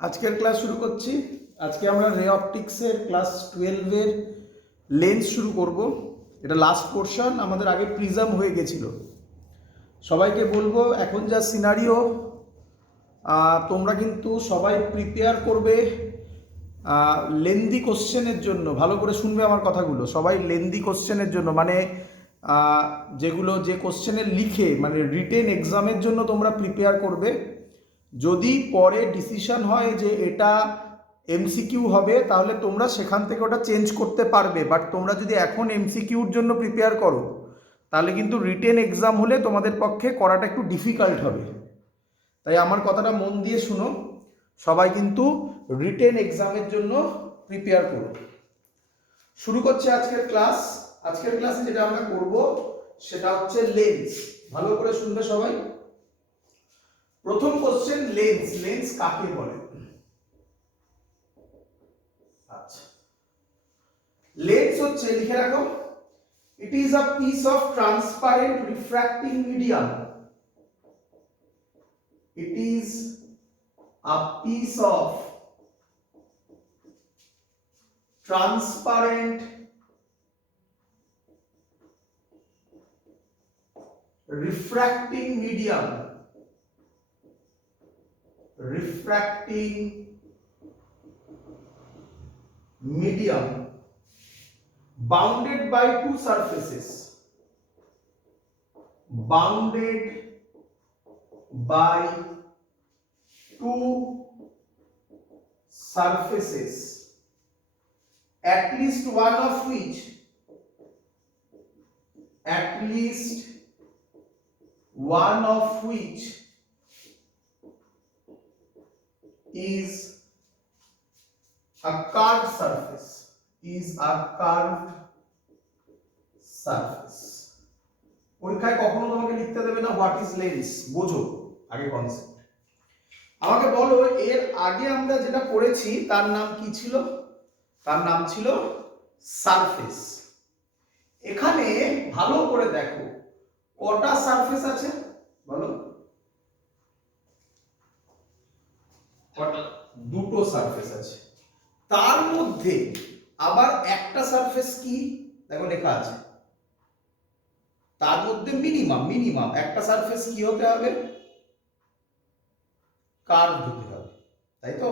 আজকের ক্লাস শুরু করছি। আজকে আমরা রে অপটিক্সের ক্লাস 12-এর লেন্স শুরু করব। এটা লাস্ট পোর্শন, আমাদের আগে প্রিজম হয়ে গেছিল। সবাইকে বলবো এখন যা সিনারিও, তোমরা কিন্তু সবাই প্রিপেয়ার করবে লেন্দি কোশ্চেনের জন্য। ভালো করে শুনবে আমার কথাগুলো, সবাই লেন্দি কোশ্চেনের জন্য, মানে যেগুলো যে কোশ্চেনের লিখে মানে রিটেন এক্সামের জন্য তোমরা প্রিপেয়ার করবে। যদি পরে ডিসিশন হয় যে এটা এমসিকিউ হবে তাহলে তোমরা সেখান থেকে ওটা চেঞ্জ করতে পারবে, বাট তোমরা যদি এখন এমসিকিউর জন্য প্রিপেয়ার করো তাহলে কিন্তু রিটেন এক্সাম হলে তোমাদের পক্ষে করাটা একটু ডিফিকাল্ট হবে। তাই আমার কথাটা মন দিয়ে শুনো, সবাই কিন্তু রিটেন এক্সামের জন্য প্রিপেয়ার করো। শুরু করছে আজকের ক্লাস। আজকের ক্লাসে যেটা আমরা করব সেটা হচ্ছে লেন্স। ভালো করে শুনবে সবাই। প্রথম কোশ্চেন, লেন্স। লেন্স কাকে বলে? আচ্ছা, লেন্স হচ্ছে, লিখে রাখো, it is a piece of transparent refracting medium. It is a piece of transparent refracting medium, refracting medium bounded by two surfaces, bounded by two surfaces, at least one of which is a curved surface, পরীক্ষায় কখনো তোমাকে লিখতে দেবে না what is lens, বোঝো আগে concept. আমাকে বলো, এর আগে আমরা যেটা পড়েছি তার নাম কি ছিল? তার নাম ছিল সারফেস। এখানে ভালো করে দেখো কটা সারফেস আছে বলো? দুটো সারফেস আছে। তার মধ্যে আবার একটা সারফেস কি দেখো লেখা আছে, তার মধ্যে মিনিমাম একটা সারফেস কি হতে হবে? কার্ভ হতে হবে, তাই তো?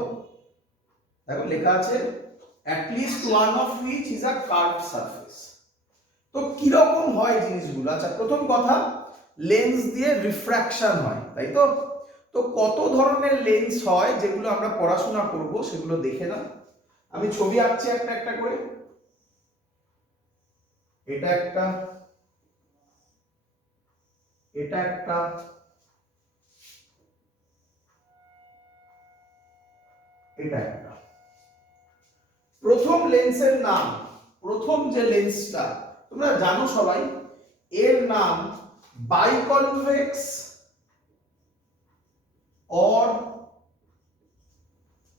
দেখো লেখা আছে at least one of which is a curved surface। তো কিরকম হয় জিনিসগুলো? আচ্ছা, প্রথম কথা, লেন্স দিয়ে রিফ্র্যাকশন হয়, তাই তো? তো কত ধরনের লেন্স হয় যেগুলো আমরা পড়াশোনা করব সেগুলো দেখে নাও। আমি ছবি আঁকছি একটা একটা করে। এটা একটা, এটা একটা, এটা একটা। প্রথম লেন্সের নাম, প্রথম যে লেন্সটা তোমরা জানো সবাই, এর নাম বাইকনভেক্স or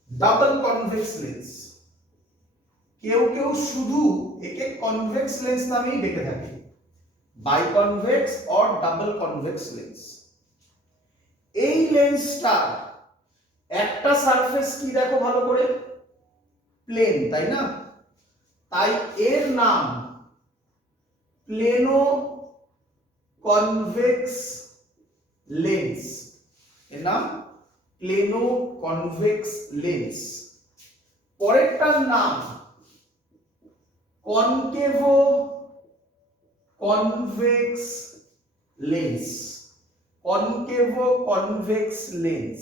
ডাবল কনভেক্স লেন্স। কেউ কেউ শুধু একে কনভেক্স লেন্স নামেই ডেকে থাকে, বাইকনভেক্স or ডাবল কনভেক্স লেন্স। এই লেন্সটা একটা সারফেস কি দেখো ভালো করে, প্লেন, তাই না? তাই এর নাম প্লেনো কনভেক্স লেন্স। এর নাম প্লেনো কনভেক্স লেন্স। পরেরটার নাম concavo convex lens, concavo convex lens.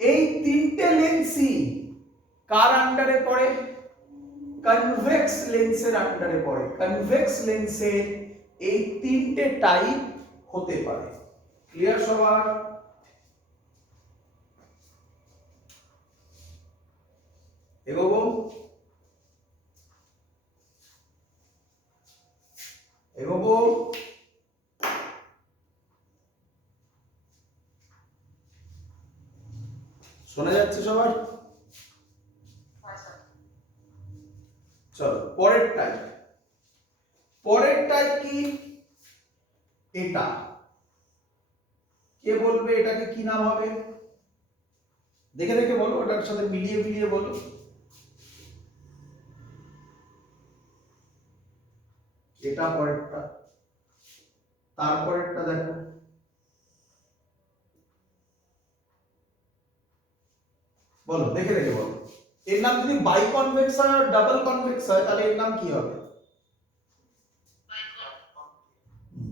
এই তিনটে লেন্সই কার আন্ডারে পড়ে? কনভেক্স লেন্সের আন্ডারে পড়ে। কনভেক্স লেন্সের এই তিনটে টাইপ হতে পারে। ক্লিয়ার সবার? এগোবো এগোবো শোনা যাচ্ছে সবার? চলো পরের টাইপ। পরের টাইপ কি? এটা কে বলবে এটাকে কি নাম হবে? দেখে দেখে বলো, ওটার সাথে মিলিয়ে মিলিয়ে বলো। এটা পরেরটা, তারপরেরটা দেখো। বলো, দেখে দেখে বলো। এর নাম যদি বাইকনভেক্স হয় আর ডাবল কনভেক্স হয় তাহলে এর নাম কি হবে?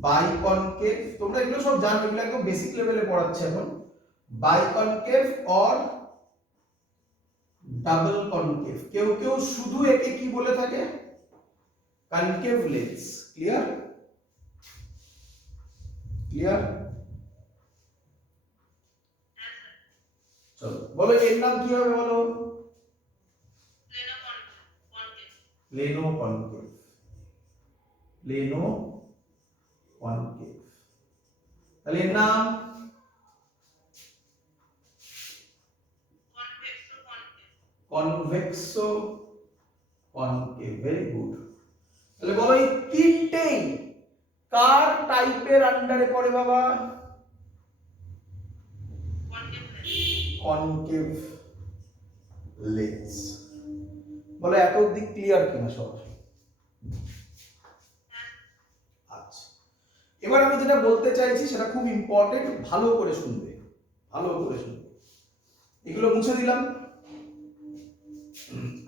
বাইকনকেভ। তোমরা এগুলো সব জানো, এগুলো একদম বেসিক লেভেলে পড়াচ্ছে এখন। বাইকনকেভ অর ডাবল কনকেভ। কেউ কেউ শুধু একে কি বলে থাকে? Concave lens. ক্লিয়ার? ক্লিয়ার? চলো বলো এর নাম কি হবে বলো? Plano concave. Plano concave. তাহলে এর নাম কনভেক্সো কনকেভ। Very good. তাহলে বলো এই তিনটেই কার টাইপের আন্ডারে পড়ে বাবা? Concave lens. বলো এত দিক ক্লিয়ার কিনা সবার? আচ্ছা, এবার আমি যেটা বলতে চাইছি সেটা খুব ইম্পর্টেন্ট, ভালো করে শুনবে, ভালো করে শুনবে। এগুলো মুছে দিলাম।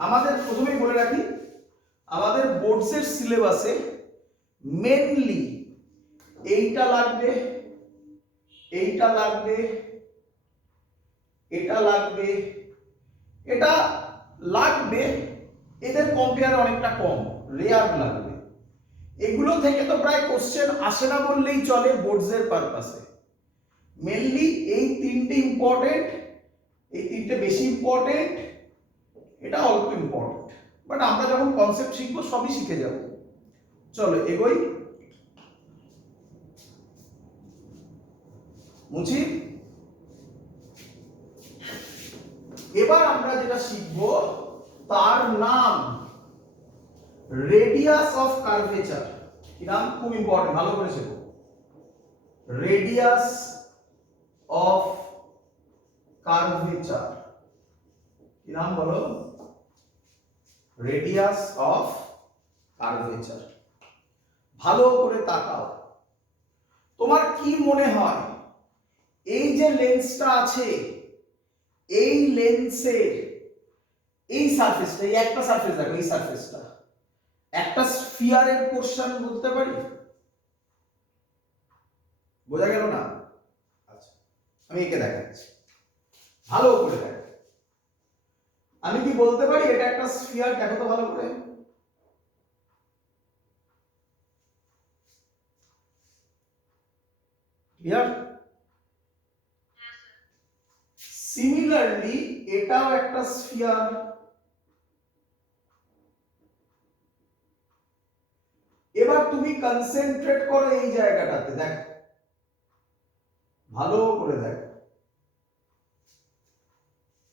আমাদের প্রথমেই বলে রাখি, আমাদের বোর্ডসের সিলেবাসে মেনলি এইটা লাগবে, এইটা লাগবে, এটা লাগবে, এটা লাগবে, এদের কম্পেয়ারে অনেকটা কম, রেয়ার লাগবে। এগুলো থেকে তো প্রায় কোশ্চেন আসে না বললেই চলে বোর্ডসের পারপাসে। মেনলি এই তিনটে ইম্পর্টেন্ট, এই তিনটে বেশি ইম্পর্টেন্ট, এটা অল্প ইম্পর্টেন্ট, বাট আমরা যখন কনসেপ্ট শিখবো সবই শিখে যাব। চলো এগোই, মুছি। এবার আমরা যেটা শিখবো তার নাম রেডিয়াস অফ কার্ভেচার। কি নাম? খুব ইম্পর্টেন্ট, ভালো করে শেখো। Radius of curvature. কি নাম বলো? Radius of curvature. ভালো করে তাকাও। তোমার কি মনে হয় এই যে লেন্সটা আছে, এই লেন্সের এই সারফেসটা, এই একটা সারফেস দেখো, এই সারফেসটা একটা স্ফিয়ারের পোরশন বলতে পারি? বোঝা গেল না? আচ্ছা, আমি একে দেখাচ্ছি, ভালো করে দেখ। আমি কি বলতে পারি এটা একটা স্ফিয়ার? দেখো তো ভালো করে। ক্লিয়ার? সিমিলারলি এটাও একটা স্ফিয়ার। এবার তুমি কনসেন্ট্রেট করো এই জায়গাটাতে, দেখো ভালো করে দেখো।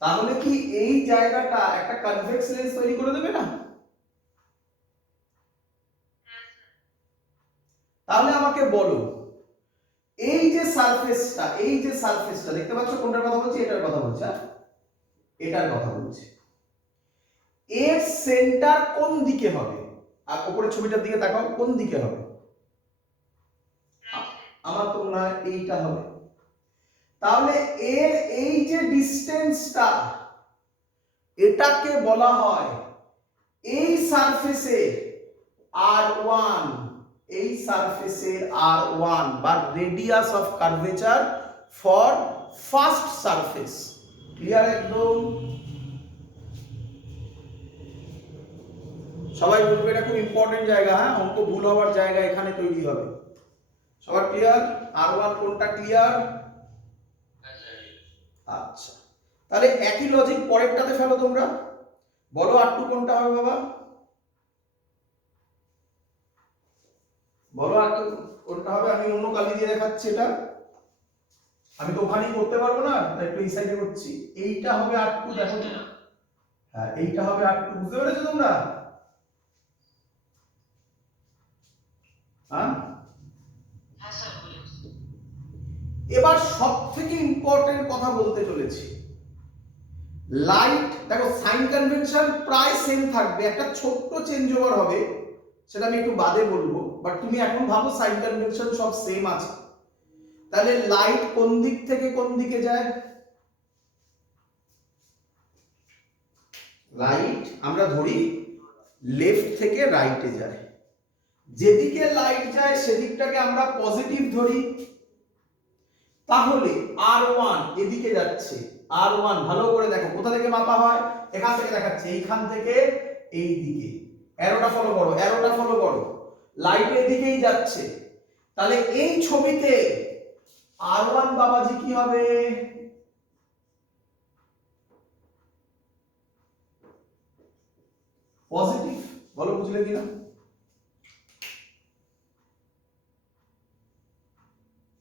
তাহলে কি এই জায়গাটা একটা কনভেক্স লেন্স তৈরি করে দেবে না? তাহলে আমাকে বলো এই যে সারফেসটা, এই যে সারফেসটা দেখতে পাচ্ছ, কোনটার কথা বলছি? এটার কথা বলছি, এটার কথা বলছি। এর সেন্টার কোন দিকে হবে? আর উপরের ছবিটার দিকে তাকাও, কোন দিকে হবে? আমার তো মনে হয় এইটা হবে। তাহলে এর এই যে ডিসটেন্সটা, এটাকে বলা হয় এই সারফেসের R1, এই সারফেসের R1 বা radius of curvature for first surface. Clear একদম? সবাই বলবে এটা খুব ইম্পর্টেন্ট জায়গা, হ্যাঁ, অঙ্ক ভুল হওয়ার জায়গা এখানে তৈরি হবে। সবার ক্লিয়ার? R1 কোনটা? ক্লিয়ার? আচ্ছা, তাহলে একই লজিক পরেরটাতে ফেলো তোমরা। বলো R2 কোনটা হবে বাবা? বলো R2 কোনটা হবে? আমি অন্য কালি দিয়ে দেখাচ্ছি এটা, আমি তো ওখানেই করতে পারবো না, তাই একটু এই সাইডে করছি। এইটা হবে R2, দেখো তো। হ্যাঁ, এইটা হবে R2, বুঝতে পেরেছো তোমরা? হ্যাঁ, এবার সব থেকে ইম্পর্টেন্ট কথা বলতে চলেছি। লাইট দেখো সাইন কনভেনশন প্রায় সেম থাকবে, একটা ছোট্ট চেঞ্জ ওভার হবে, সেটা আমি একটু বাদে বলবো, বাট তুমি এখন ভাবো সাইন কনভেনশন সব সেম আছে। তাহলে লাইট কোন দিক থেকে কোন দিকে যায়? লাইট আমরা ধরি লেফট থেকে রাইটে যায়, যেদিকে লাইট যায় সেদিকটাকে আমরা পজিটিভ ধরি। তাহলে R1 এদিকে যাচ্ছে, R1 ভালো করে দেখো কোথা থেকে মাপা হয়, এখান থেকে দেখাচ্ছে, এইখান থেকে এই দিকে, অ্যারোটা ফলো করো, অ্যারোটা ফলো করো, লাইট এদিকেই যাচ্ছে। তাহলে এই ছবিতে R1 বাবাজি কি হবে? পজিটিভ। বলো বুঝলে কিনা?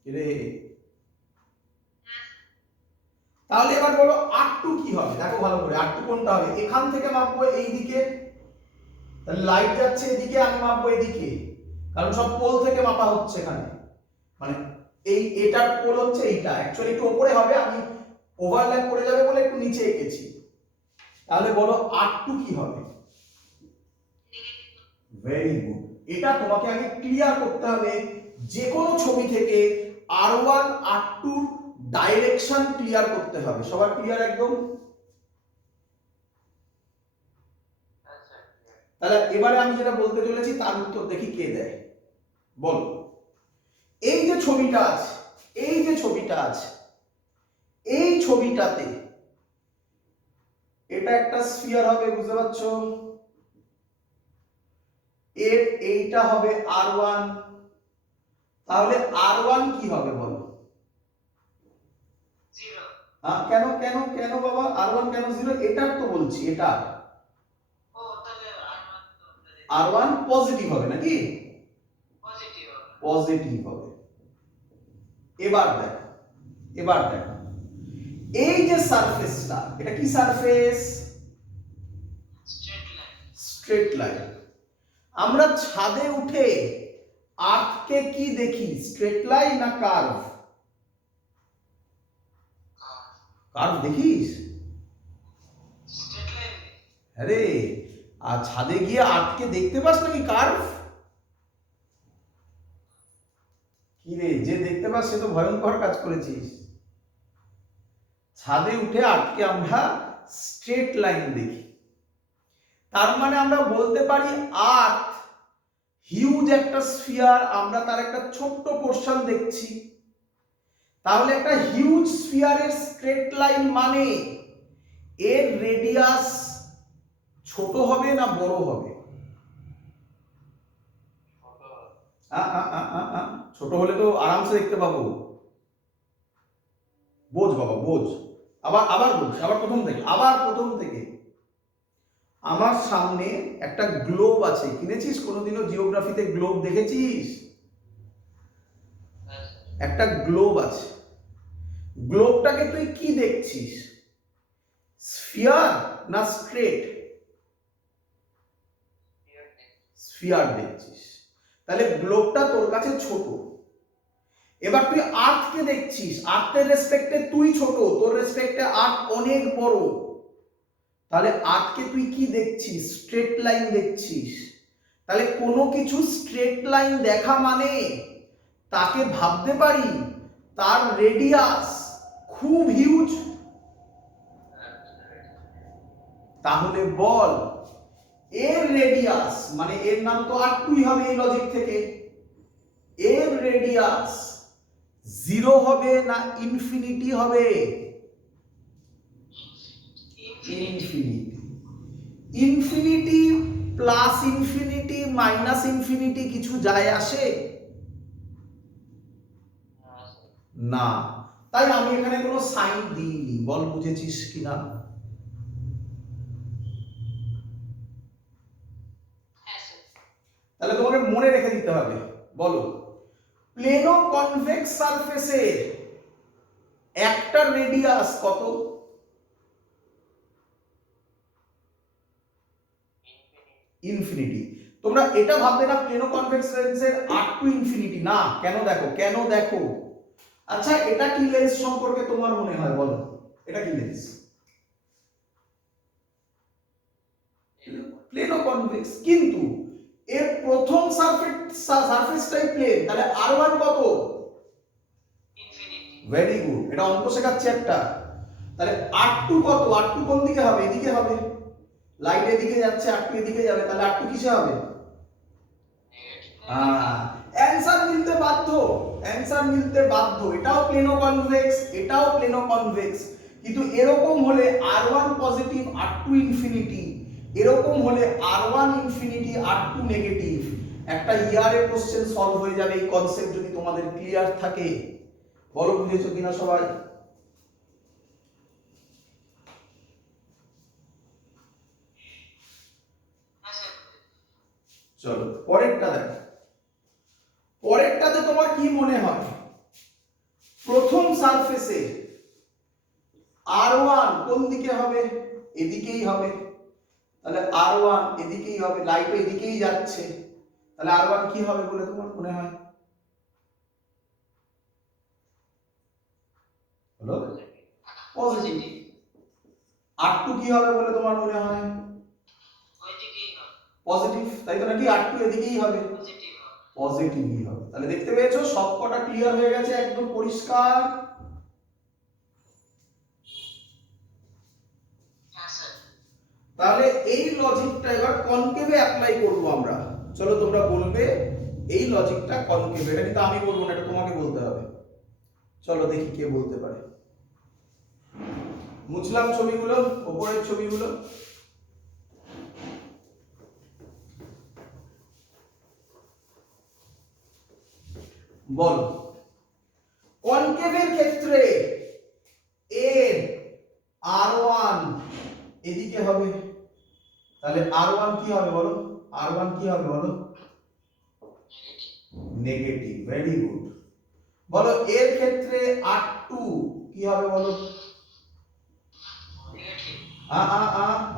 রে তাহলে এবার বলো R2 কি হবে? দেখো ভালো করে R2 কোনটা হবে? এখান থেকে মাপবো এই দিকে, তাহলে লাইট যাচ্ছে এদিকে, আমি মাপবো এদিকে, কারণ সব পোল থেকে মাপা হচ্ছে এখানে, মানে এই এটার পোল হচ্ছে এইটা, অ্যাকচুয়ালি একটু উপরে হবে, আমি ওভারল্যাপ করে যাবে বলে একটু নিচে এঁকেছি। তাহলে বলো R2 কি হবে? ভেরি গুড, এটা তোমাকে আগে ক্লিয়ার করতে হবে। যে কোনো ছবি থেকে R1 R2 ডাইরেকশন ক্লিয়ার করতে হবে। সবার ক্লিয়ার একদম? তাহলে এবারে আমি যেটা বলতে চলেছি তার উত্তর দেখি কে দেয়, বল। এই যে ছবিটা আছে, এই যে ছবিটা আছে, এই ছবিটাতে এটা একটা স্ফিয়ার হবে, বুঝতে পারছো? এর এইটা হবে R1, তাহলে R1 কি হবে বলো? জিরো। হ্যাঁ, কেন কেন কেন বাবা R1 কেন জিরো? এটার তো বলছি, এটা R1 পজিটিভ হবে নাকি? পজিটিভ হবে। এবার দেখ, এবার দেখ, এই যে সারফেসটা, এটা কি সারফেস? Straight line. আমরা ছাদে উঠে আর্থকে কি দেখি, স্ট্রেট লাইন না কার্ভ? কার্ভ দেখিস? আরে আর ছাদে গিয়ে আর্থকে দেখতে পাস নাকি কার্ভ? কি রে, যে দেখতে পাস সে তো ভয়ঙ্কর কাজ করেছিস। ছাদে উঠে আর্থকে আমরা স্ট্রেট লাইন দেখি, তার মানে আমরা বলতে পারি আর্থ হিউজ একটা স্ফিয়ার, আমরা তার একটা ছোট্ট পোর্শন দেখছি। তাহলে একটা হিউজ স্ফিয়ারের স্ট্রেট লাইন মানে এর রেডিয়াস ছোট হবে না বড় হবে? ছোট হলে তো আরামসে দেখতে পাবো। বোঝ বাবা বোঝ, আবার আবার বলছি, আবার প্রথম থেকে, আবার প্রথম থেকে। আমার সামনে একটা গ্লোব আছে, কিনেছিস কোনোদিনও জিওগ্রাফিতে গ্লোব দেখেছিস? একটা গ্লোব আছে, গ্লোবটাকে তুই কি দেখছিস, স্ফিয়ার না স্ট্রেট? স্ফিয়ার দেখছিস, তাহলে গ্লোবটা তোর কাছে ছোট। এবার তুই আর্থকে দেখছিস, আর্থের রেসপেক্টে তুই ছোট, তোর রেসপেক্টে আর্থ অনেক বড়, তাহলে আর্থকে তুই কি দেখছিস, স্ট্রেট লাইন দেখছিস। তাহলে কোনো কিছু স্ট্রেট লাইন দেখা মানে তাকে ভাবতে পারি তার রেডিয়াস খুব হিউজ। তাহলে বল এর রেডিয়াস, মানে এর নাম তো R2 হবে এই লজিক থেকে, এর রেডিয়াস জিরো হবে না ইনফিনিটি হবে? Infinity. Infinity plus infinity minus infinity কিছু যায় আসে না, তাই আমি এখানে কোনো সাইন দিইনি। বল বুঝেছিস কিনা? তাহলে তোমাকে মনে রেখে দিতে হবে। বলো প্লেনো কনভেক্স সারফেসের একটা রেডিয়াস কত? ইনফিনিটি। তোমরা এটা ভাববে না প্লেনো কনভেক্স লেন্সের R2 ইনফিনিটি না, কেন দেখো, কেন দেখো। আচ্ছা এটা কি লেন্স সম্পর্কে তোমার মনে হয় বলো, এটা কি লেন্স? প্লেন ও কনভেক্স, কিন্তু এর প্রথম সারফেসটাই প্লেন, তাহলে R1 কত? ভেরি গুড, এটা অঙ্ক শেখাচ্ছে একটা। তাহলে R2 কত? R2 কোন দিকে হবে? এদিকে হবে, লাইট এদিকে যাচ্ছে, R2 এদিকে যাবে, তাহলে R2 কিসে হবে? অ্যানসার মিলতে বাধ্য, অ্যানসার মিলতে বাধ্য। এটাও প্লেনো কনভেক্স, এটাও প্লেনো কনভেক্স, কিন্তু এরকম হলে R1 পজিটিভ R2 ইনফিনিটি, এরকম হলে R1 ইনফিনিটি R2 নেগেটিভ। একটা ইয়ারে কোশ্চেন সলভ হয়ে যাবে এই কনসেপ্ট যদি তোমাদের ক্লিয়ার থাকে। বলো বুঝেছো কিনা সবাই? চলো পরেরটা দেখো। পরেরটাতে তোমার কি মনে হয়? প্রথম সারফেসে R1 কোন দিকে হবে? এদিকেই হবে, তাহলে R1 এদিকেই হবে, লাইট এদিকেই যাচ্ছে, তাহলে R1 কি হবে বলে তোমার মনে হয়? হলো পজিটিভ। R2 কি হবে বলে তোমার মনে হয়? পজিটিভ, তাই তো নাকি? R2 এদিকেই হবে, পজিটিভই হবে। তাহলে দেখতে পেয়েছো সবকটা ক্লিয়ার হয়ে গেছে, একদম পরিষ্কার। তাহলে এই লজিকটা এবার কনকেভে অ্যাপ্লাই করব আমরা। চলো তোমরা বলবে এই লজিকটা কনকেভে, এটা কিন্তু আমি বলবো না, এটা তোমাকে বলতে হবে। চলো দেখি কে বলতে পারে। মুছলাম ছবিগুলো, উপরের ছবিগুলো। বল কনকেভের ক্ষেত্রে এর R1 এদিকে হবে, তাহলে R1 কি হবে বলো? R1 কি হবে বলো? Negative, very good. বলো এর ক্ষেত্রে R2 কি হবে বলো?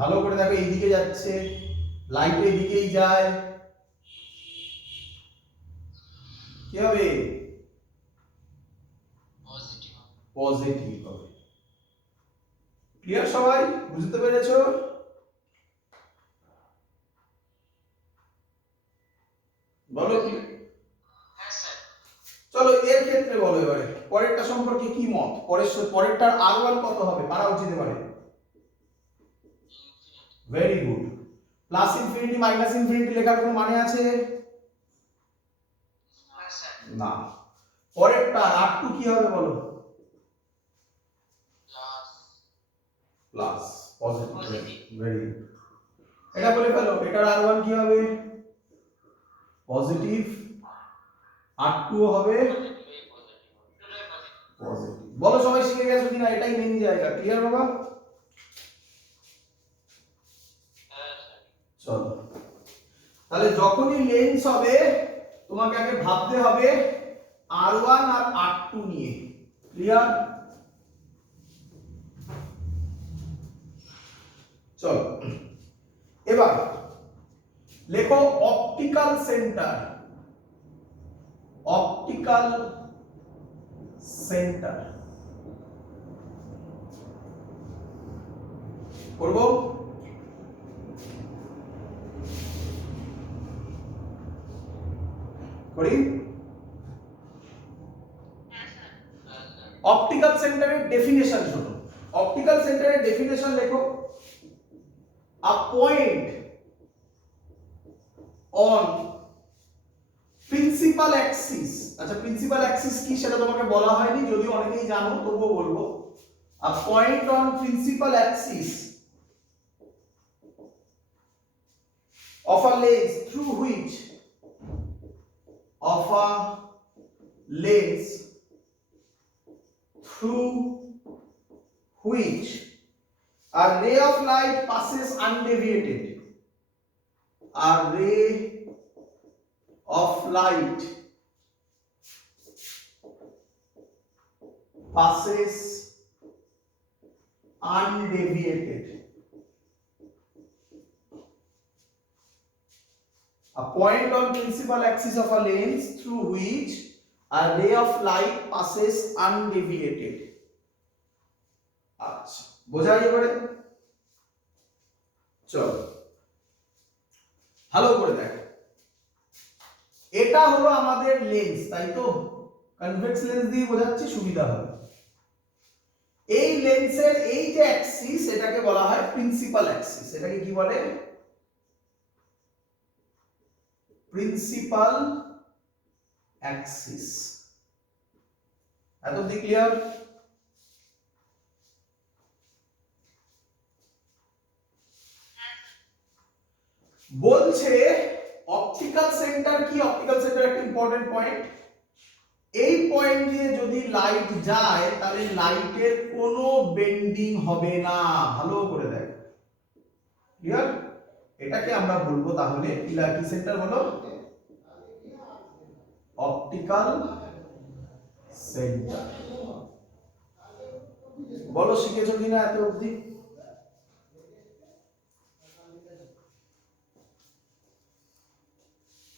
ভালো করে দেখো, এইদিকে যাচ্ছে, লাইট এইদিকেই যায়, কি হবে? পজিটিভ হবে। ক্লিয়ার সবাই? বুঝতে পেরেছো? বলো কি? চলো এর ক্ষেত্রে বলো এবারে পরেরটা সম্পর্কে কি মত? পরেরটার R1 কত হবে? পারা উচিত এবারে। Very good. Plus infinity minus infinity লেখার কোনো মানে আছে? না। পরেরটা R2 কি হবে বলো? Plus, positive, very good. এটা বলে ফেলো, এটার R1 কি হবে? পজিটিভ, R2 হবে পজিটিভ। বলো সবাই শিখে গেছো কিনা? এটাই মেইন জায়গা। ক্লিয়ার বাবা? চলো তাহলে যখনই লেন্স হবে তোমাকে আগে ভাবতে হবে R1 আর R2 নিয়ে। ক্লিয়ার? চলো এবার লেখো অপটিক্যাল সেন্টার। অপটিক্যাল সেন্টার করব। করি। অপটিক্যাল সেন্টারের ডেফিনেশন শোনো। অপটিক্যাল সেন্টারের ডেফিনেশন লেখো, a point on principal Axis. আচ্ছা প্রিন্সিপাল অ্যাক্সিস কি সেটা তোমাকে বলা হয়নি, যদিও অনেকেই জানো, তবুও বলবো। a point on principal axis of a lens through which a ray of light passes undeviated. A ray of light passes undeviated. A point on principal axis of a lens through which a ray of light passes undeviated. আচ্ছা বোঝাই এবারে। চলো ভালো করে দেখ, এটা হলো আমাদের লেন্স, তাই তো? কনভেক্স লেন্স দিয়ে বোঝাচ্ছি, সুবিধা হবে। এই লেন্সের এই যে অ্যাক্সিস, এটাকে বলা হয় প্রিন্সিপাল অ্যাক্সিস। এটাকে কি বলে? Principal Axis. এত অবধি ক্লিয়ার? বলছে অপটিক্যাল সেন্টার কি? অপটিক্যাল সেন্টার একটা ইম্পর্টেন্ট পয়েন্ট। এই পয়েন্ট দিয়ে যদি লাইট যায় তাহলে লাইটের কোনো বেন্ডিং হবে না। ভালো করে দেখ, ক্লিয়ার? এটাকে আমরা বলবো তাহলে কি সেন্টার বলো? Optical centre. বলো শিখেছো কিনা এত অবধি?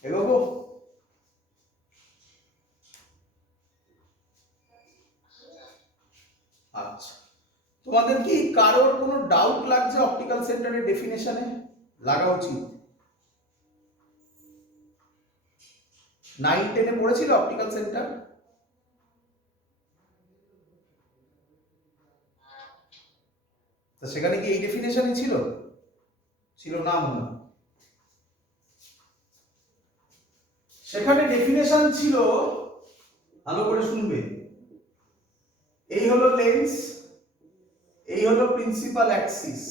এগোবো? আচ্ছা, তোমাদের কি কারোর কোনো ডাউট লাগছে অপটিক্যাল সেন্টারের ডেফিনেশনে? লাগা উচিত। 9-10 পড়েছিল অপটিক্যাল সেন্টার? তা সেখানে কি এই ডেফিনেশনই ছিল? ছিল না মনে হয়। সেখানে ডেফিনেশন ছিল, ভালো করে শুনবে, এই হলো লেন্স, এই হলো প্রিন্সিপাল অ্যাক্সিস,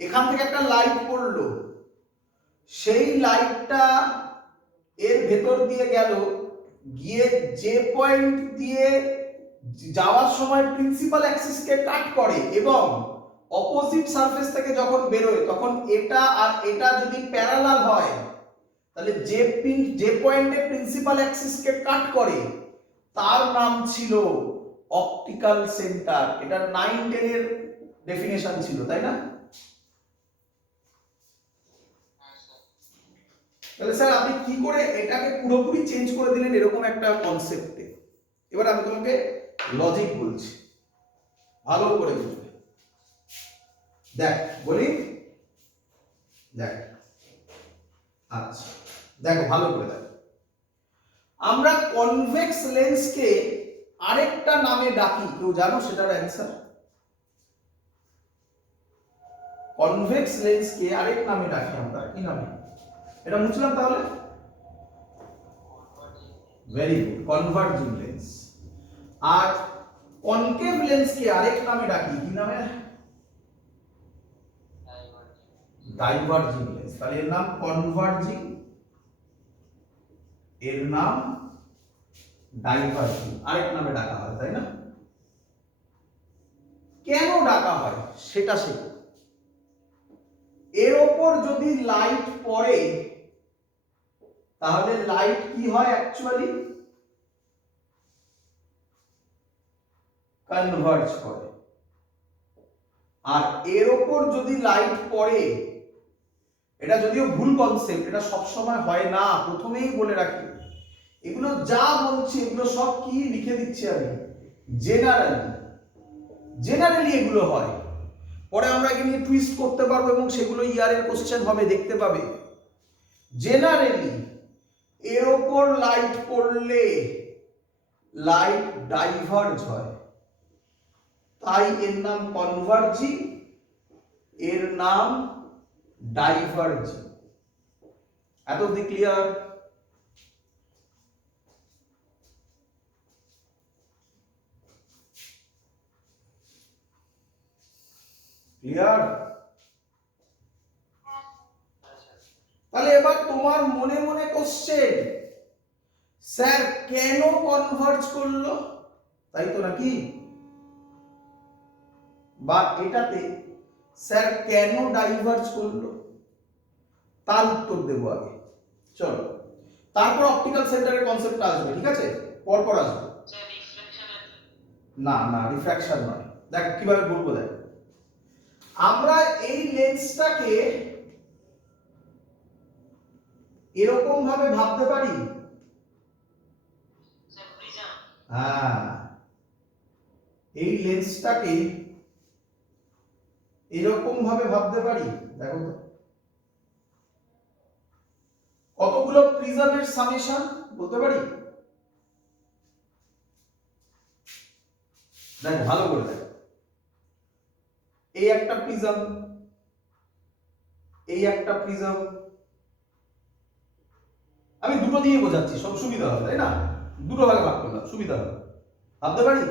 এখান থেকে একটা লাইট পড়লো, সেই লাইটটা এর ভেতর দিয়ে গেল, গিয়ে যে পয়েন্ট দিয়ে যাওয়ার সময় প্রিন্সিপাল অ্যাক্সিসকে কাট করে এবং অপোজিট সারফেস থেকে যখন বেরোয় তখন এটা আর এটা যদি প্যারালাল হয় তাহলে যে পয়েন্টে প্রিন্সিপাল অ্যাক্সিসকে কাট করে তার নাম ছিল অপটিক্যাল সেন্টার। এটা 9-10 এর ডেফিনেশন ছিল, তাই না? তাহলে স্যার আপনি কি করে এটাকে পুরোপুরি চেঞ্জ করে দিলেন এরকম একটা কনসেপ্টে? এবার আমি তোমাকে লজিক বলছি, ভালো করে বুঝবে। দেখ বলি, দেখ, আচ্ছা দেখো ভালো করে দেখো, আমরা কনভেক্স লেন্সকে আরেকটা নামে ডাকি, কেউ জানো সেটার অ্যান্সার? কনভেক্স লেন্সকে আরেক নামে ডাকি আমরা, কি নামে? এটা বুঝলাম তাহলে? Very good, converging lens. আর কনকেভ লেন্সকে আরেক নামে ডাকি, কি নামে? Diverging lens. তাহলে এর নাম কনভার্জিং, এর নাম ডাইভার্জিং, আরেক নামে ডাকা হয়, তাই না? কেন ডাকা হয় সেটা শেখো। এর ওপর যদি লাইট পড়ে তাহলে লাইট কি হয়? অ্যাকচুয়ালি কনভার্জ করে। আর এর ওপর যদি লাইট পড়ে, এটা যদিও ভুল কনসেপ্ট, এটা সব সময় হয় না, প্রথমেই বলে রাখি। এগুলো যা বলছি এগুলো সব কি লিখে দিচ্ছি আমি, জেনারেলি এগুলো হয়। পরে আমরা একে নিয়ে টুইস্ট করতে পারবো এবং সেগুলো ইয়ারের কোশ্চেন হবে, দেখতে পাবে। জেনারেলি এর ওপর লাইট পড়লে লাইট ডাইভার্জ হয়, তাই এর নাম কনভার্জিং, এর নাম ডাইভার্জিং। এত অবধি ক্লিয়ার? ক্লিয়ার? তাহলে এবার তোমার মনে মনে কোশ্চেন, স্যার কেন কনভার্জ করলো, তাই তো নাকি? বা এটাতে স্যার কেন ডাইভার্জ করলো, তার উত্তর দেবো আগে। চলো, তারপর অপটিক্যাল সেন্টারের কনসেপ্ট আসবে, ঠিক আছে? পরপর আসবে। না না, রিফ্র্যাকশন নয়। দেখ কিভাবে বলবো, দেখ, আমরা এই লেন্সটাকে এরকম ভাবে ভাবতে পারি, হ্যাঁ, এই লেন্সটাকে এরকম ভাবে ভাবতে পারি। দেখো তো, কতগুলো প্রিজমের সামেশন বলতে পারি? দেখ ভালো করে দেখ, এই একটা প্রিজম, এই একটা প্রিজম, আমি দুটো দিয়ে বোঝাচ্ছি, সব সুবিধা হবে তাই না, দুটো ভাগে ভাগ করলাম সুবিধা হবে, ভাবতে পারি।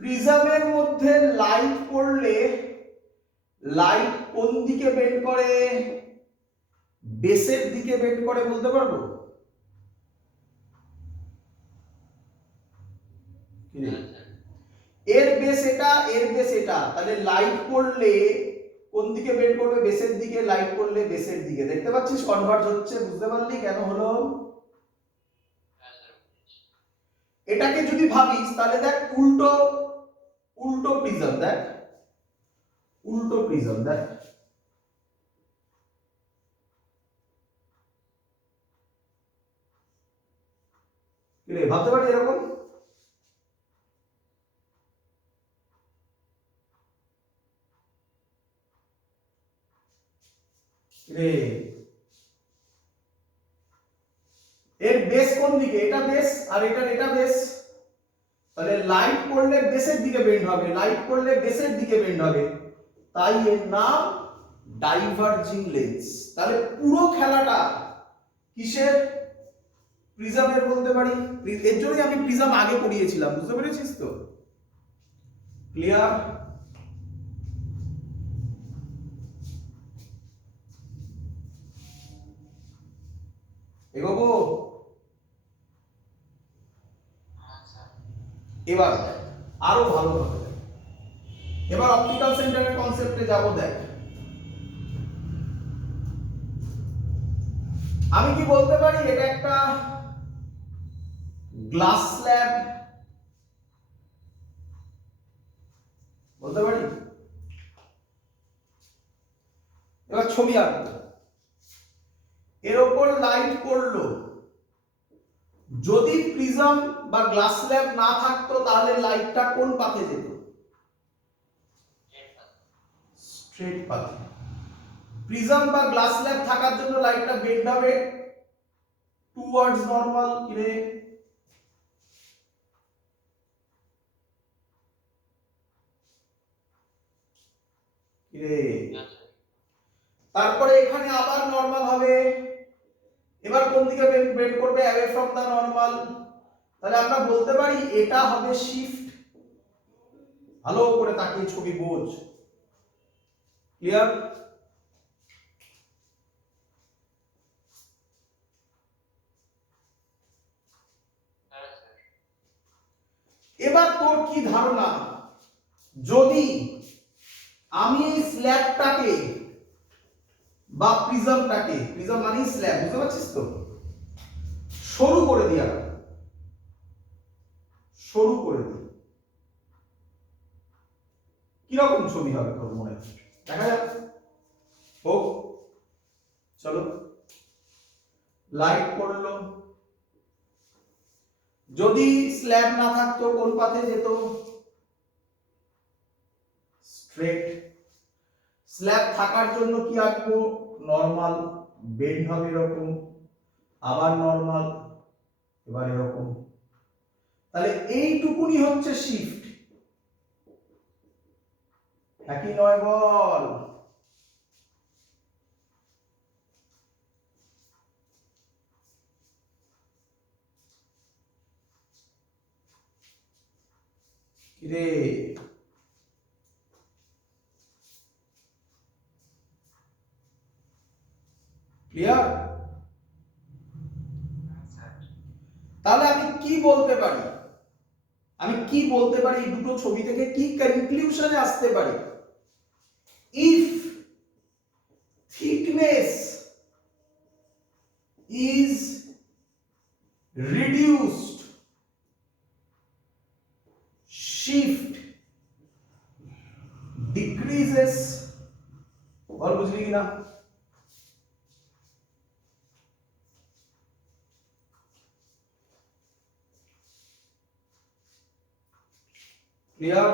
প্রিজমের মধ্যে লাইট পড়লে লাইট কোন দিকে বেন্ড করে? বেসের দিকে বেন্ড করে বলতে পারবো? এর বেস এটা, এর বেস এটা, তাহলে লাইট পড়লে কোন দিকে বেন্ড করবে? বেসের দিকে। লাইট পড়লে বেসের দিকে। দেখতে পাচ্ছিস কনভার্জ হচ্ছে, বুঝতে পারলি কেন হলো? এটাকে যদি ভাবিস তাহলে দেখ উল্টো, উল্টো প্রিজম দেখ, উল্টো প্রিজম দেখ, কি রে ভাবতে পারি এরকম? রে এর বেস কোন দিকে? এটা বেস আর এটা বেস, তাহলে লাইট পড়লে বেসের দিকে বেন্ড হবে, লাইট পড়লে বেসের দিকে বেন্ড হবে, তাই এর নাম ডাইভার্জিং লেন্স। তাহলে পুরো খেলাটা কিসের? প্রিজমের বলতে পারি। এর জন্যই আমি প্রিজম আগে পড়িয়েছিলাম, বুঝতে পেরেছিস তো? ক্লিয়ার? এগোবো? এবার আরো ভালো হবে, এবার অপটিক্যাল সেন্টারের কনসেপ্টে যাব। দেখ আমি কি বলতে পারি এটা একটা গ্লাস স্ল্যাব বলতে পারি? এবার ছবি আঁকবো, এর ওপর লাইট পড়লো, যদি প্রিজম বা গ্লাস স্ল্যাব না থাকতো তাহলে লাইটটা কোন পাথে যেত? স্ট্রেট পাথে। প্রিজম বা গ্লাস স্ল্যাব থাকার জন্য লাইটটা বেন্ড হবে টুয়ার্ডস নরমাল। কিরে কিরে, তারপরে এখানে আবার নরমাল হবে, এবার কোন দিকে বেন্ড করবে? Away from the normal. তাহলে আমরা বলতে পারি এটা হবে শিফট। ভালো করে তাকিয়ে ছবি বোঝ। ক্লিয়ার? এবার তোর কি ধারণা, যদি আমি এই স্ল্যাবটাকে বা প্রিজমটাকে, প্রিজম মানে স্ল্যাব, বুঝতে পারছিস তো, সরু করে দিই, সরু করে দিই, কিরকম ছবি হবে তোর মনে হয়? দেখা যাক, হোক। চলো, লাইট পড়লো, যদি স্ল্যাব না থাকতো কোন পাথে যেত? স্ট্রেট। স্ল্যাব থাকার জন্য কি আঁকবো? নরমাল, বেন্ড হবে এরকম, আবার নরমাল, এবার এরকম। তাহলে এইটুকুনি হচ্ছে শিফট, একই নয় বল? কিরে ক্লিয়ার? তাহলে আমি কি বলতে পারি, আমি কি বলতে পারি এই দুটো ছবি থেকে কি কনক্লুশনে আসতে পারি? If thickness is reduced, shift decreases। বল বুঝলি কিনা? ক্লিয়ার?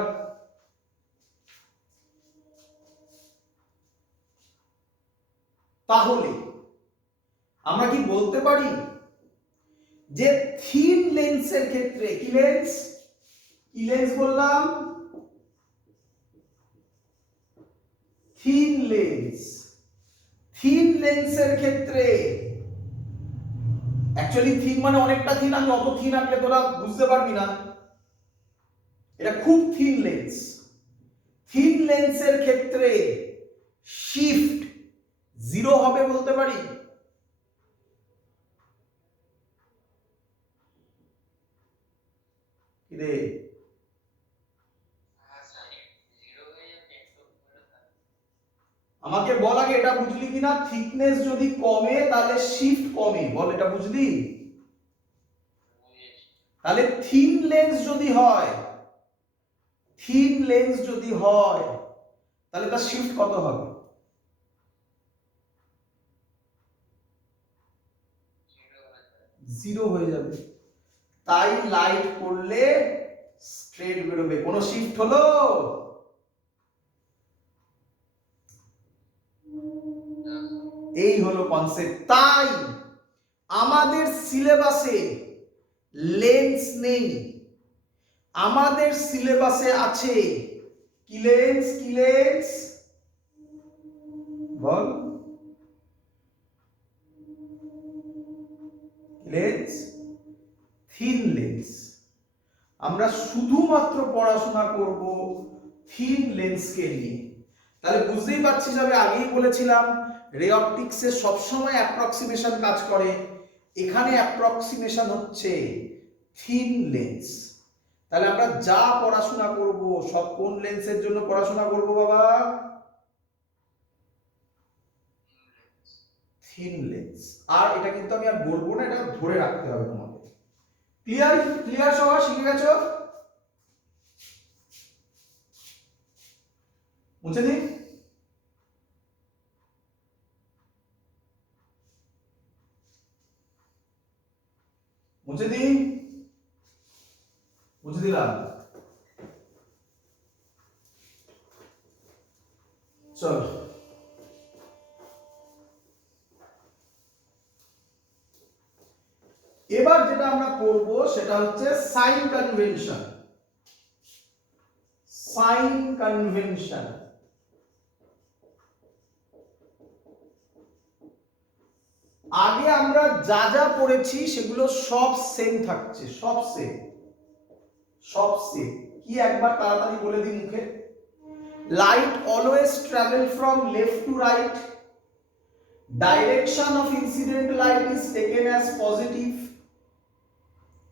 বলতে পারি যে থিন লেন্সের ক্ষেত্রে কি লেন্স বললাম, থিন লেন্সের ক্ষেত্রে অ্যাকচুয়ালি থিন মানে অনেকটা থিন, আমি অত থিন আঁকলে তোরা বুঝতে পারবি না, এটা খুব থিন লেন্সের ক্ষেত্রে শিফট 0 হবে বলতে পারি। রে আমাকে বল আগে এটা বুঝলি কিনা, থিকনেস যদি কমে তাহলে শিফট কমে, বল এটা বুঝলি? তাহলে থিন লেন্স যদি হয় তাহলে তার শিফট কত হবে? 0 হয়ে যাবে। তাই লাইট পড়লে স্ট্রেট বেরোবে, কোনো শিফট হলো? এই হলো কনসেপ্ট। তাই আমাদের সিলেবাসে লেন্স নেই, আমাদের সিলেবাসে আছে কি লেন্স বল, থিন লেন্স। আমরা শুধুমাত্র পড়াশোনা করব থিন লেন্সকে নিয়ে। তাহলে বুঝতেই পারছিস, আমি আগেই বলেছিলাম রে অপটিক্সে সবসময় অ্যাপ্রক্সিমেশন কাজ করে, এখানে অ্যাপ্রক্সিমেশন হচ্ছে থিন লেন্স। তাহলে আমরা যা পড়াশোনা করব সব কোন লেন্সের জন্য পড়াশোনা করব বাবা? Thin lens. আর এটা কিন্তু আমি আর বলবো না, এটা ধরে রাখতে হবে তোমাকে। ক্লিয়ার সবাই শিখে গেছো? মুছে দিই। মুছে দিলাম। চল এবার যেটা আমরা পড়ব সেটা হচ্ছে সাইন কনভেনশন। আগে আমরা যা যা পড়েছি সেগুলো সব সেম থাকছে, সব সেম। কি একবার তাড়াতাড়ি বলে দিই মুখে। Light always travel from left to right, direction of incident light is taken as positive.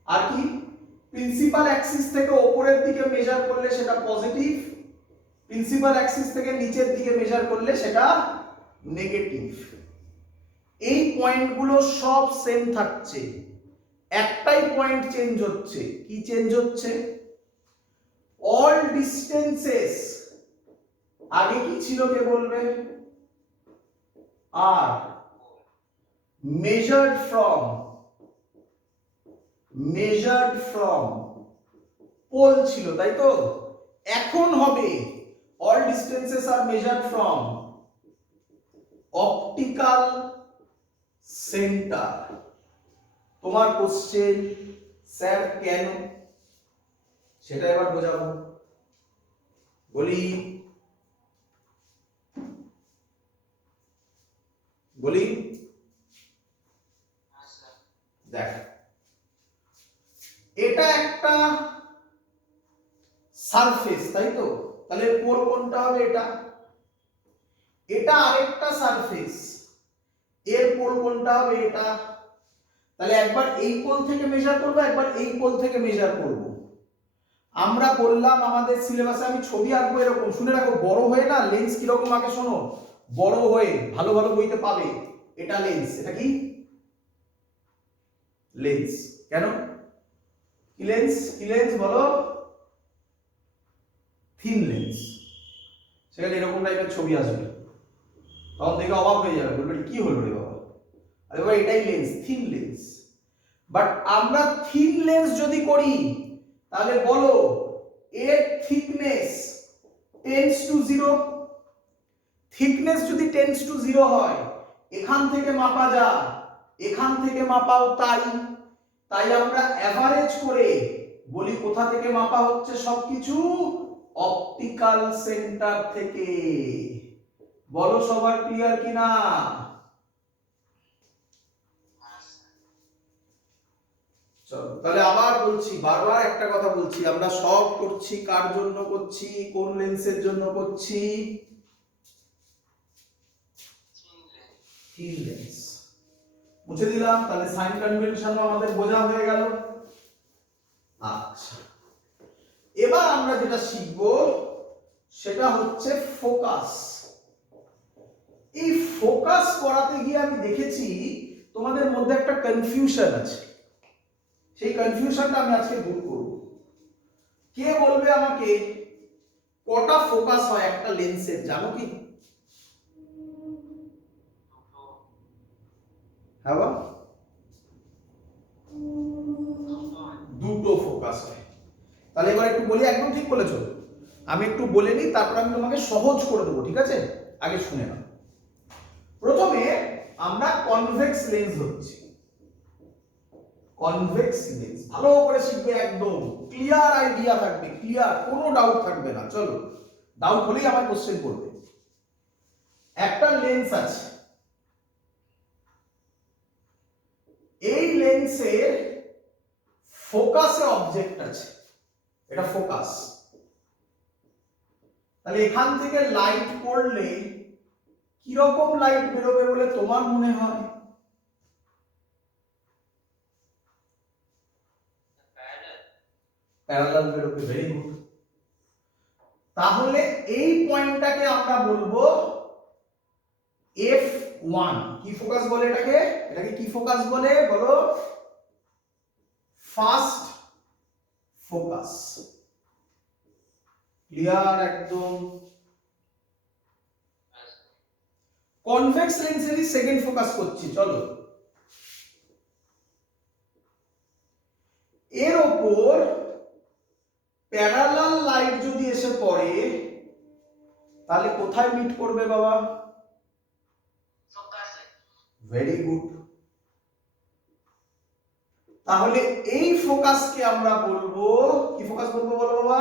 আর কি, প্রিন্সিপাল অ্যাক্সিস থেকে উপরের দিকে মেজার করলে সেটা পজিটিভ, প্রিন্সিপাল অ্যাক্সিস থেকে নিচের দিকে মেজার করলে সেটা নেগেটিভ। এই পয়েন্টগুলো সব সেম থাকছে, একটাই পয়েন্ট চেঞ্জ হচ্ছে। কি চেঞ্জ হচ্ছে? অল ডিস্টেন্সেস, আগে কি ছিল কে বলবে? আর মেজার্ড ফ্রম পোল ছিল, তাই তো? এখন হবে all distances are measured from optical centre. তোমার কোশ্চেন স্যার কেন, সেটা এবার বোঝাবো। বলি দেখ, এটা একটা সারফেস, তাই তো? তাহলে পোল কোনটা হবে? এটা আরেকটা সারফেস, এর পোল কোনটা হবে? এটা। তাহলে একবার এই পোল থেকে মেজার করব, একবার এই পোল থেকে মেজার করব। আমরা বললাম আমাদের সিলেবাসে, আমি ছবি আঁকবো এরকম, শুনে রাখো, বড় হয়ে না লেন্স কিরকম আগে শোনো, বড় হয়ে ভালো ভালো বইতে পাবে। এটা লেন্স, এটা কি লেন্স? কেন কি লেন্স বলো? Thin lens. সেখানে এরকম টাইপের ছবি আসবে, তখন দেখে অবাক হয়ে যাবে, বলবে কি হলো রে বাবা, আরে বাবা এটাই লেন্স, থিন লেন্স। বাট আমরা থিন লেন্স যদি করি তাহলে বলো এর থিকনেস টেন্ডস টু 0। থিকনেস যদি টেন্ডস টু 0 হয়, এখান থেকে মাপা যায় এখান থেকে মাপাও তাই, তাই আমরা অ্যাভারেজ করে বলি কোথা থেকে মাপা হচ্ছে সবকিছু, অপটিক্যাল সেন্টার থেকে। বলো সবার ক্লিয়ার কিনা? চলো তাহলে আবার বলছি, বারবার একটা কথা বলছি, আমরা সব করছি কার জন্য করছি, কোন লেন্সের জন্য করছি? Thin lens. মুছে দিলাম, তাহলে সাইন কনভেনশন আমাদের বোঝা হয়ে গেল। আচ্ছা, এবার আমরা যেটা শিখব সেটা হচ্ছে ফোকাস। এই ফোকাস করাতে গিয়ে আমি দেখেছি তোমাদের মধ্যে একটা কনফিউশন আছে, সেই কনফিউশনটা আমি আজকে দূর করব। কে বলবে আমাকে কটা ফোকাস হয় একটা লেন্সের, জানো কি? হ্যাঁ, দুটো ফোকাস হয়। তাহলে এবার একটু বলি, একদম ঠিক বলেছো, আমি একটু বলে নিই, তারপর আমি তোমাকে সহজ করে দেবো, ঠিক আছে? আগে শুনে নাও। প্রথমে আমরা কনভেক্স লেন্স ধরছি। কনভেক্স লেন্স ভালো করে শিখবে, একদম ক্লিয়ার আইডিয়া থাকবে, ক্লিয়ার, কোনো ডাউট থাকবে না। চলো, ডাউট হলেই আমার কোশ্চেন করবে। একটা লেন্স আছে, এই লেন্সের ফোকাসে অবজেক্ট আছে, এটা ফোকাস। তাহলে এখান থেকে লাইট পড়লে কিরকম লাইট বেরোবে বলে তোমার মনে হয়? প্যারালাল বেরোবে। Very good. তাহলে এই পয়েন্টটাকে আমরা বলবো F1। কি ফোকাস বলে এটাকে? এটাকে কি ফোকাস বলে বলো? First focus. ক্লিয়ার একদম? কনভেক্স লেন্সেরই সেকেন্ড ফোকাস করছি। চলো, এর ওপর প্যারালাল লাইট যদি এসে পড়ে তাহলে কোথায় মিট করবে বাবা? Very good. তাহলে এই ফোকাসকে আমরা বলবো, কি ফোকাস বলবো বলো বাবা?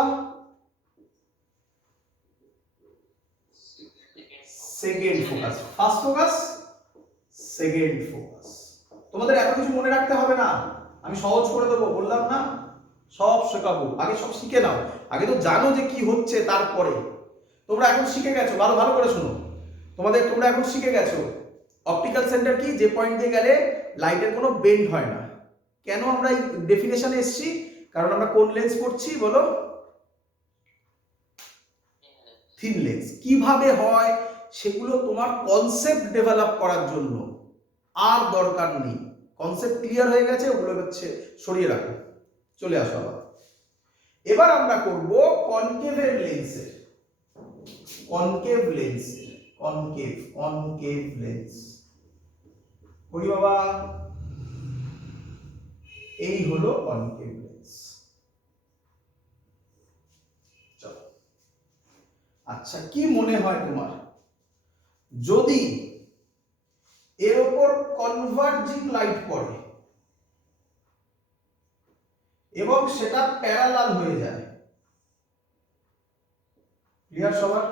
Second focus. First focus, second focus. তোমাদের এত কিছু মনে রাখতে হবে না, আমি সহজ করে দেবো, বললাম না সব শেখাবো। আগে সব শিখে নাও, আগে তো জানো যে কি হচ্ছে, তারপরে তোমরা এখন শিখে গেছো। ভালো ভালো করে শোনো, তোমরা এখন শিখে গেছো অপটিক্যাল সেন্টার কি, যে পয়েন্ট দিয়ে গেলে লাইটের কোনো বেন্ড হয় না। কেন আমরা এই ডেফিনেশনে এসেছি? কারণ আমরা কোন লেন্স পড়ছি বলো? Thin lens. কিভাবে হয় সেগুলো তোমার কনসেপ্ট ডেভেলপ করার জন্য, আর দরকার নেই। কনসেপ্ট ক্লিয়ার হয়ে গেছে, ওগুলো হচ্ছে সরিয়ে রাখো। চলে আসো আবার। এবার আমরা করব কনকেভের লেন্সের। কনকেভ লেন্সের, কনকেভ লেন্স করি বাবা। এই হলো কনকেভ লেন্স। চলো, আচ্ছা কি মনে হয় তোমার, যদি এর উপর কনভার্জিং লাইট পড়ে এবং সেটা প্যারালাল হয়ে যায়, ক্লিয়ার সবার?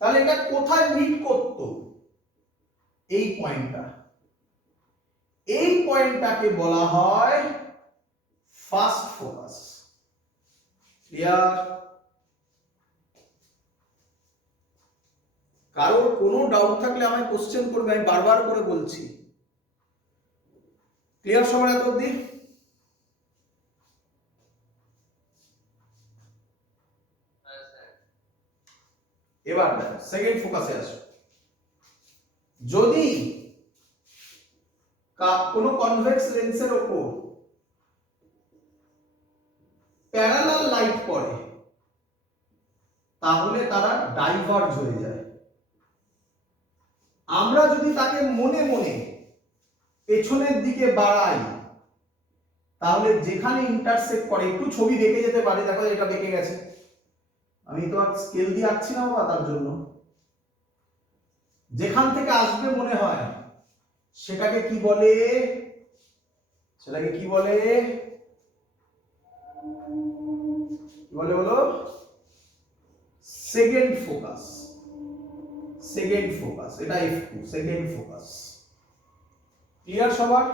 তাহলে এটা কোথায় মিট করতো? এই পয়েন্টটা, এই পয়েন্টটাকে বলা হয় ফার্স্ট ফোকাস। ক্লিয়ার? কারোর কোনো ডাউট থাকলে আমায় কোশ্চেন করবে, আমি বারবার করে বলছি। ক্লিয়ার সবার এত অবধি? এবার সেকেন্ড ফোকাসে আসো। যদি কোনো কনভেক্স লেন্সের ওপর প্যারালাল লাইট পড়ে তাহলে তারা ডাইভার্জ হয়ে যায়। আমরা যদি তাকে মনে মনে পেছনের দিকে বাড়াই তাহলে যেখানে ইন্টারসেক্ট করে, একটু ছবি বেঁকে যেতে পারে, দেখো এটা বেঁকে গেছে, আমি তো আর স্কেল দিয়ে আঁকছি না বাবা, তার জন্য যেখান থেকে আসবে মনে হয় সেটাকে কি বলে? সেটাকে কি বলে? বলে বলো। Second focus. সেকেন্ড ফোকাস, এটা F2, সেকেন্ড ফোকাস। ক্লিয়ার সবার?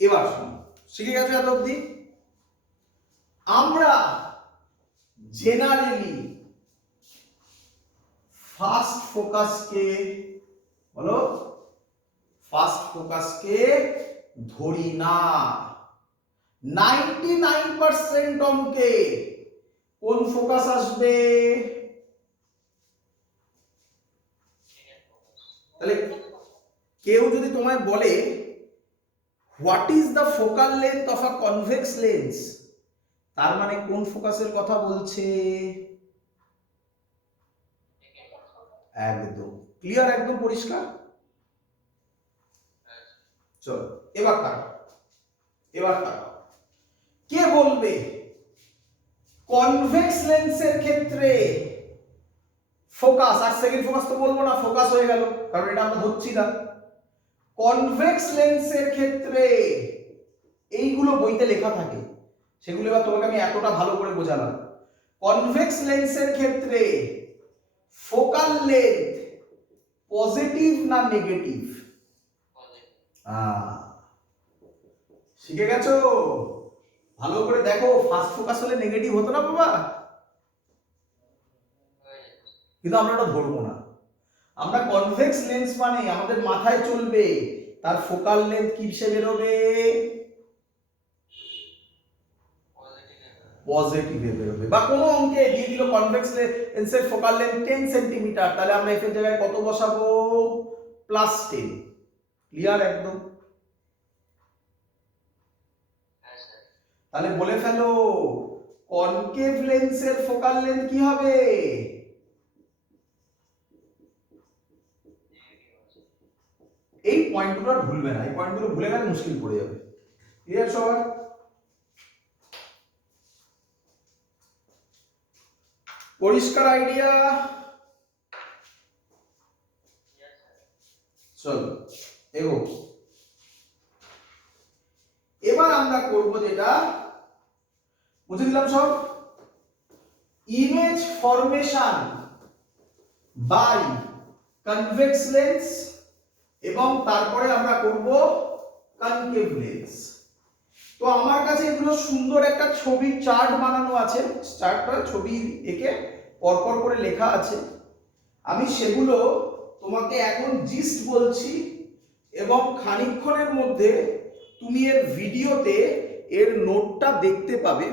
এবার শুনো, শিখে গেছো এত অবধি? আমরা জেনারেলি ফার্স্ট ফোকাসকে, বলো, ফার্স্ট ফোকাসকে ধরি না। 99% অঙ্কে কোন ফোকাস আসবে? তাহলে কেউ যদি তোমায় বলে what is the focal length of a convex lens, তার মানে কোন ফোকাসের কথা বলছে? একদম ক্লিয়ার, একদম পরিষ্কার। চলো এবার তাকাও, এবার তাকাও। কে বলবে কনভেক্স লেন্সের ক্ষেত্রে ফোকাস, আর সেকেন্ড ফোকাস তো বলবো না, ফোকাস হয়ে গেল, কারণ এটা আমরা ধরছি না। কনভেক্স লেন্সের ক্ষেত্রে এইগুলো বইতে লেখা থাকে, সেগুলো এবার তোমাকে আমি এতটা ভালো করে বোঝালাম। কনভেক্স লেন্সের ক্ষেত্রে ফোকাল লেন্থ পজিটিভ না নেগেটিভ? শিখে গেছো? ভালো করে দেখো, ফার্স্ট ফোকাস হলে নেগেটিভ হতো না বাবা, কিন্তু আমরা ওটা ধরবো না। আমরা কনভেক্স লেন্স মানে আমাদের মাথায় চলবে তার ফোকাল লেন্থ কি হিসেবে বেরোবে? পজিটিভে বেরোবে। বা কোনো অঙ্কে দিয়ে দিল কনভেক্স লেন্সের ফোকাল লেন্থ 10 সেন্টিমিটার, তাহলে আমরা এফ এর জায়গায় কত বসাবো? +10। ক্লিয়ার একদম? তাহলে বলে ফেলো কনকেভ লেন্সের ফোকাল লেন্থ কি হবে? এই পয়েন্টগুলো আর ভুলবে না, এই পয়েন্টগুলো ভুলে গেলে মুশকিল পড়ে যাবে। ক্লিয়ার সবার? পরিষ্কার আইডিয়া? চলো এগো। এবার আমরা করব যেটা, বুঝে দিলাম সব, image formation by convex lens, এবং তারপরে আমরা করব কনকেভ লেন্স। তো আমার কাছে এগুলো সুন্দর একটা ছবির চার্ট বানানো আছে, চার্টটা ছবি এঁকে পরপর করে লেখা আছে। আমি সেগুলো তোমাকে এখন জিস্ট বলছি, এবং খানিকক্ষণের মধ্যে তুমি এর ভিডিওতে এর নোটটা দেখতে পাবে।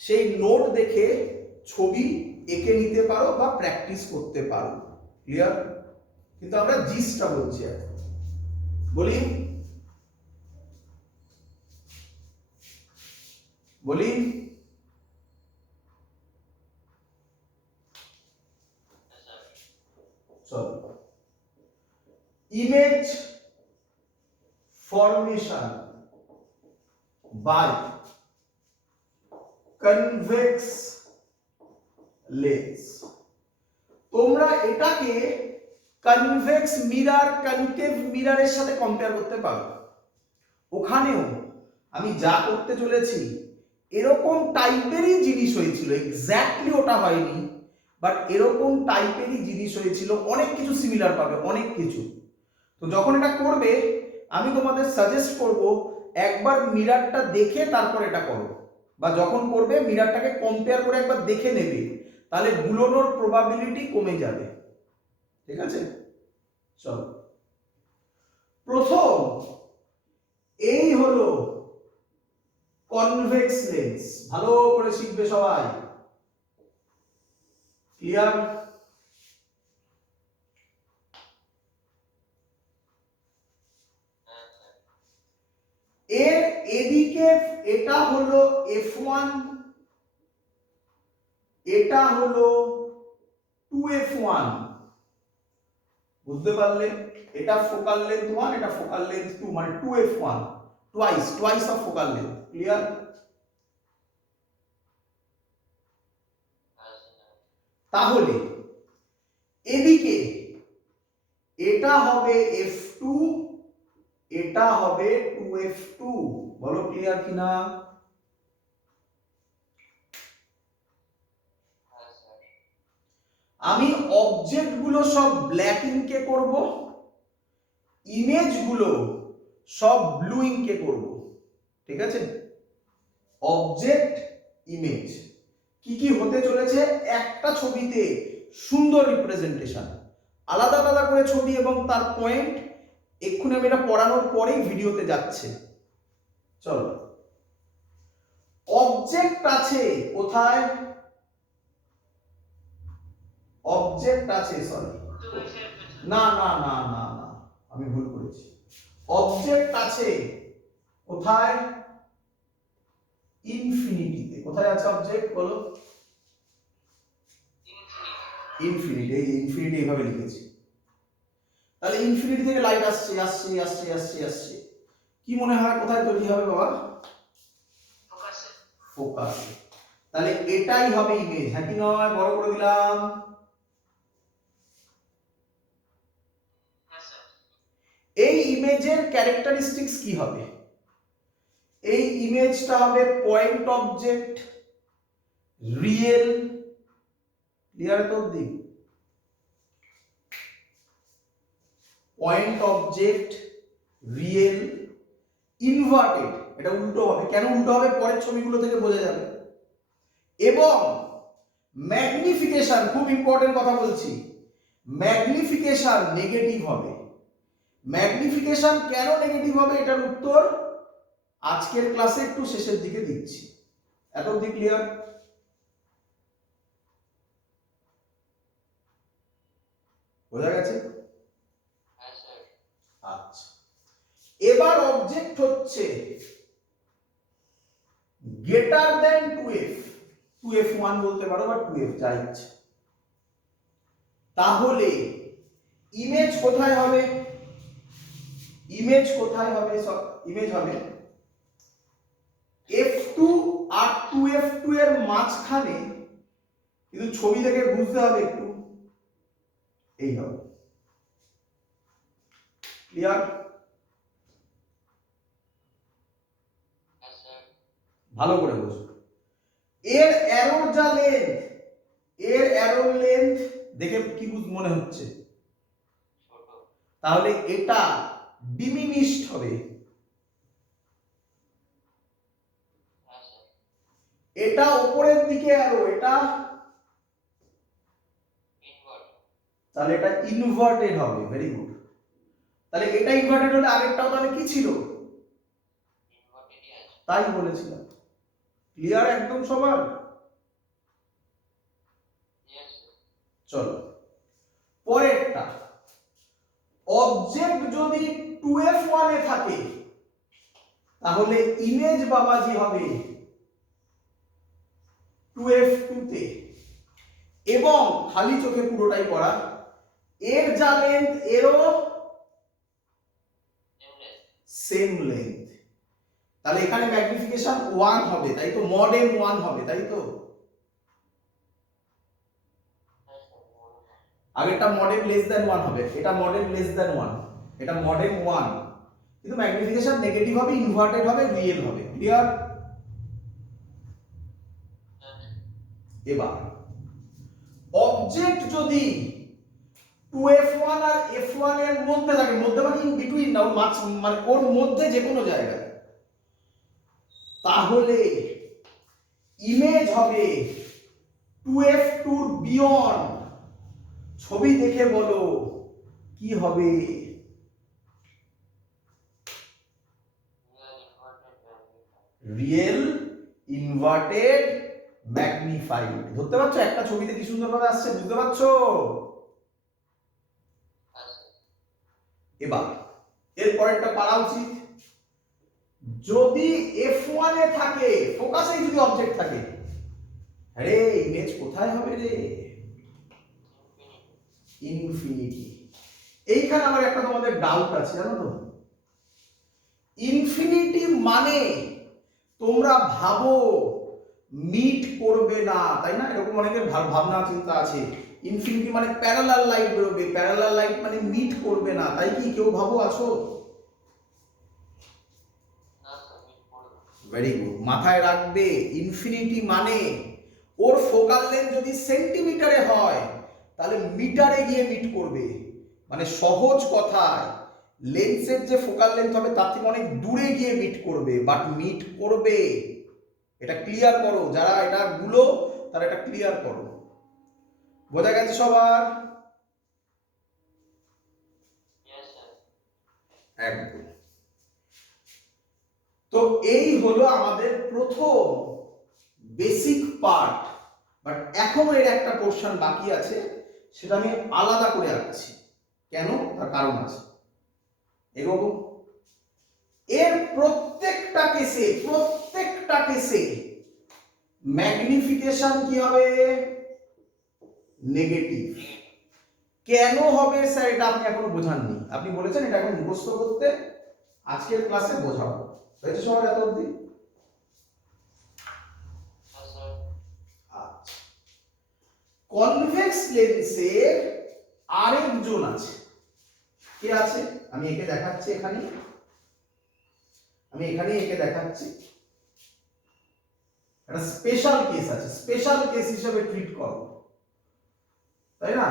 সেই নোট দেখে ছবি এঁকে নিতে পারো বা প্র্যাকটিস করতে পারো। ক্লিয়ার? কিন্তু আমরা জিস্টটা বলছি এখন। বলি বলি চলো, image formation by convex lens. তোমরা এটাকে কনভেক্স মিরর, কনকেভ মিররের সাথে কম্পেয়ার করতে পারো। ওখানেও আমি যা করতে চলেছি এরকম টাইপেরই জিনিস হয়েছিল, এক্স্যাক্টলি ওটা হয়নি, বাট এরকম টাইপেরই জিনিস হয়েছিল। অনেক কিছু সিমিলার পাবে, অনেক কিছু। তো যখন এটা করবে আমি তোমাদের সাজেস্ট করব একবার মিররটা দেখে তারপর এটা করো, বা যখন করবে মিররটাকে কম্পেয়ার করে একবার দেখে নেবে, তাহলে ভুলানোর প্রবাবিলিটি কমে যাবে। ঠিক আছে? চলো, প্রথম এই হলো কনভেক্স লেন্স, ভালো করে শিখবে সবাই। ক্লিয়ার? এর এদিকে এটা হলো f1, এটা হলো 2f1। বুঝতে পারলে? এটা ফোকাল লেন্থ 1, এটা ফোকাল লেন্থ 2, মানে 2f1, twice of focal length. Clear? তাহলে এদিকে এটা হবে f2, এটা হবে 2f2। বলো ক্লিয়ার কিনা? আমি অবজেক্ট গুলো সব ব্ল্যাক ইঙ্কে করব, ইমেজ গুলো সব ব্লু ইঙ্কে করব। ঠিক আছে? অবজেক্ট, ইমেজ কি কি হতে চলেছে একটা ছবিতে সুন্দর রিপ্রেজেন্টেশন, আলাদা আলাদা করে ছবি এবং তার পয়েন্ট এক্ষুনি আমি এটা পড়ানোর পরেই ভিডিওতে যাচ্ছে। চলো, অবজেক্ট আছে কোথায়? অবজেক্ট আছে, সরি না না না না না আমি ভুল করেছি। অবজেক্ট আছে কোথায়? ইনফিনিটিতে। কোথায় আছে অবজেক্ট বলো? ইনফিনিটি। এই ইনফিনিটি এইভাবে লিখেছি। তাহলে ইনফিনিটি থেকে লাইট আসছে আসছে আসছে আসছে আসছে, কি মনে হয় কোথায় তৈরি হবে বাবা? ফোকাসে। ফোকাসে। তাহলে এটাই হবে ইমেজ, হ্যাঁ কি নয়? বড় করে দিলাম। এই ইমেজের ক্যারেক্টারিস্টিক্স কি হবে? এই ইমেজটা হবে পয়েন্ট অবজেক্ট, রিয়েল। ক্লিয়ার তো অবধি? Point object, real, inverted. এটা উল্টো হবে। কেন উল্টো হবে পরের ছবিগুলো থেকে বোঝা যাবে। এবং ম্যাগনিফিকেশন, খুব ইম্পর্টেন্ট কথা বলছি, ম্যাগনিফিকেশন নেগেটিভ হবে। ম্যাগনিফিকেশন কেন নেগেটিভ হবে এটার উত্তর আজকের ক্লাসে একটু শেষের দিকে দিচ্ছি। এত অবধি ক্লিয়ার? বোঝা গেছে? আচ্ছা, এবার অবজেক্ট হচ্ছে গ্রেটার দেন 2f, 2f1 বলতে পারো বা 2f যা ইচ্ছে। তাহলে ইমেজ কোথায় হবে? ইমেজ কোথায় হবে? ইমেজ হবে f2 আর 2f2 এর মাঝখানে, কিন্তু ছবি দেখে বুঝতে হবে একটু, এই হবে। ক্লিয়ার? ভালো করে বুঝো। এর অ্যারোর যা লেন্থ, এর অ্যারোর লেন্থ দেখে কি মনে হচ্ছে? তাহলে এটা ডিমিনিশড হবে। এটা উপরের দিকে অ্যারো, এটা তাহলে এটা ইনভার্টেড হবে। Very good. তাহলে এটা ইনভার্টেড হলে আগেরটাও তাহলে কি ছিল? তাই বলেছিলাম। ক্লিয়ার একদম সবার? চলো পরেরটা, অবজেক্ট যদি 2f1 এ থাকে তাহলে ইমেজ বাবাজি হবে 2f2 তে, এবং খালি চোখে পুরোটাই পড়া, এর যা লেন্থ এরও সেম লেন্থ। তাহলে এখানে ম্যাগনিফিকেশন 1 হবে, তাই তো? মডেল 1 হবে, তাই তো? আগেরটা মডেল লেস দ্যান 1 হবে, এটা মডেল লেস দ্যান 1, এটা মডেল 1, কিন্তু ম্যাগনিফিকেশন নেগেটিভ হবে, ইনভার্টেড হবে, রিয়েল হবে। ক্লিয়ার? এবার অবজেক্ট যদি 2f1 আর f1 এর মধ্যে থাকে, মধ্যে মানে ইন বিটুইন না, মানে ওর মধ্যে যে কোনো জায়গায়, তাহলে ইমেজ হবে 2f2 এর বিয়ন্ড। ছবি দেখে বলো কি হবে? Real, inverted, magnified. ধরতে পারছো একটা ছবিতে কি সুন্দর ভাবে আসছে? বুঝতে পারছো? এবার এর পরেরটা পারা উচিত। যদি f1 এ থাকে, ফোকাসে যদি অবজেক্ট থাকে, আরে ইমেজ কোথায় হবে রে? ইনফিনিটি। এইখানে আমার একটা তোমাদের ডাউট আছে, জানো তো? ইনফিনিটি মানে তোমরা ভাবো মিট করবে না, তাই না? এরকম অনেকের ভাবনা চিন্তা আছে। ইনফিনিটি মানে প্যারালাল লাইট বেরোবে, প্যারালাল লাইট মানে মিট করবে না, তাই কি? কেউ ভাবো আছো? ভেরি গুড, মাথায় রাখবে ইনফিনিটি মানে ওর ফোকাল লেন্থ যদি সেন্টিমিটারে হয় তাহলে মিটারে গিয়ে মিট করবে। মানে সহজ কথায় লেন্সের যে ফোকাল লেন্থ হবে তার থেকে অনেক দূরে গিয়ে মিট করবে, বাট মিট করবে। এটা ক্লিয়ার করো, যারা এটা গুলো তারা এটা ক্লিয়ার করো। বোঝা গেছে সবার? একদম। তো এই হলো আমাদের প্রথম বেসিক পার্ট, বাট এখনো এর একটা পোর্শন বাকি আছে, সেটা আমি আলাদা করে রাখছি। কেন? তার কারণ আছে। এরকম এর প্রত্যেকটা কেসে ম্যাগনিফিকেশন কি হবে? নেগেটিভ। কেন হবে স্যার এটা আপনি এখনো বোঝাননি, আপনি বলেছেন এটা এখন মুখস্থ করতে, আজকের ক্লাসে বোঝাবো। হয়েছে সবার এত অবধি? কনভেক্স লেন্সের আরেকজন আছে। কে আছে? আমি একে দেখাচ্ছি, এখানে দেখাচ্ছি। একটা স্পেশাল কেস আছে, স্পেশাল কেস হিসেবে ট্রিট করো, তাই না?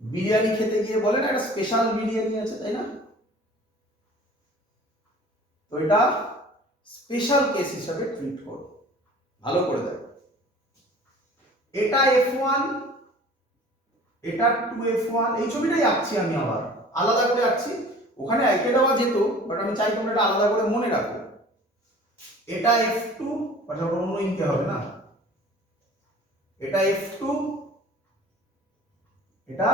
বিরিয়ানি খেতে গিয়ে বলেন একটা স্পেশাল বিরিয়ানি আছে, তাই না? তো এটা স্পেশাল কেস হিসেবে ট্রিট করো, ভালো করে দেখো। এটা F1, এটা 2F1। এই ছবিটাই আঁকছি আমি, আবার আলাদা করে আঁকছি। ওখানে একে দেওয়া যেত, বাট আমি চাই তোমরা এটা আলাদা করে মনে রাখো। এটা F2, বাট ওটা অন্য ইনতে হবে না। এটা F2, এটা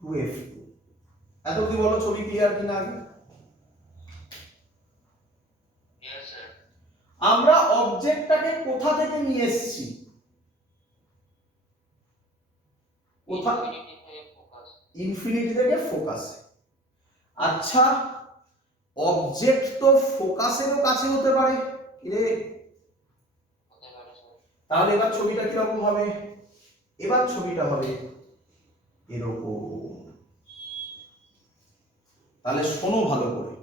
2F2। এত কি বলো, ছবি ক্লিয়ার কিনা আগে? আমরা অবজেক্টটাকে কোথা থেকে নিয়ে এসেছি? কোথা? ইনফিনিটি থেকে ফোকাসে। আচ্ছা, অবজেক্ট তো ফোকাসেরও কাছে হতে পারে, রে? তাহলে এবার ছবিটা কিরকম হবে? এবার ছবিটা হবে এরকম। তাহলে শোনো ভালো করে,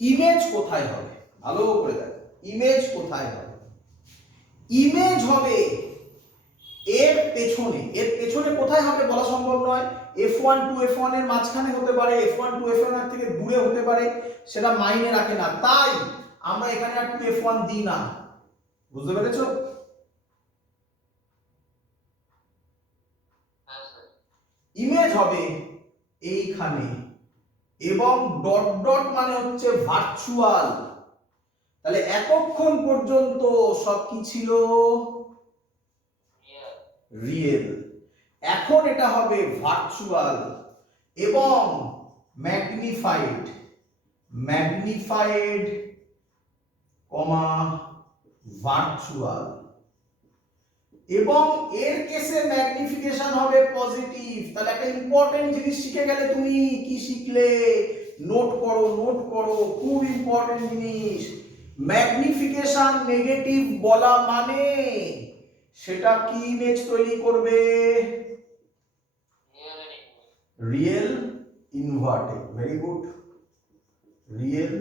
ইমেজ কোথায় হবে? ভালো করে দেখো, ইমেজ কোথায় হবে? ইমেজ হবে এর পেছনে। এর পেছনে কোথায় হবে বলা সম্ভব নয়। F1 2F1 এর মাঝখানে হতে পারে, F1 2F1 এর থেকে দূরে হতে পারে, সেটা মাইনে রাখে না। তাই আমরা এখানে আর 2F1 দিই না। বুঝতে পেরেছো? ইমেজ হবে এইখানে, এবং ডট ডট মানে হচ্ছে ভার্চুয়াল। তাহলে এতক্ষণ পর্যন্ত সব কি ছিল? রিয়েল। এখন এটা হবে ভার্চুয়াল এবং ম্যাগনিফাইড, ভার্চুয়াল। এবং এর কেসে ম্যাগনিফিকেশন হবে পজিটিভ। তাহলে একটা ইম্পর্টেন্ট জিনিস শিখে গেলে তুমি। কি শিখলে? নোট করো, খুব ইম্পর্টেন্ট জিনিস। ম্যাগনিফিকেশন নেগেটিভ বলা মানে সেটা কি ইমেজ তৈরি করবে? Real inverted. Very good, real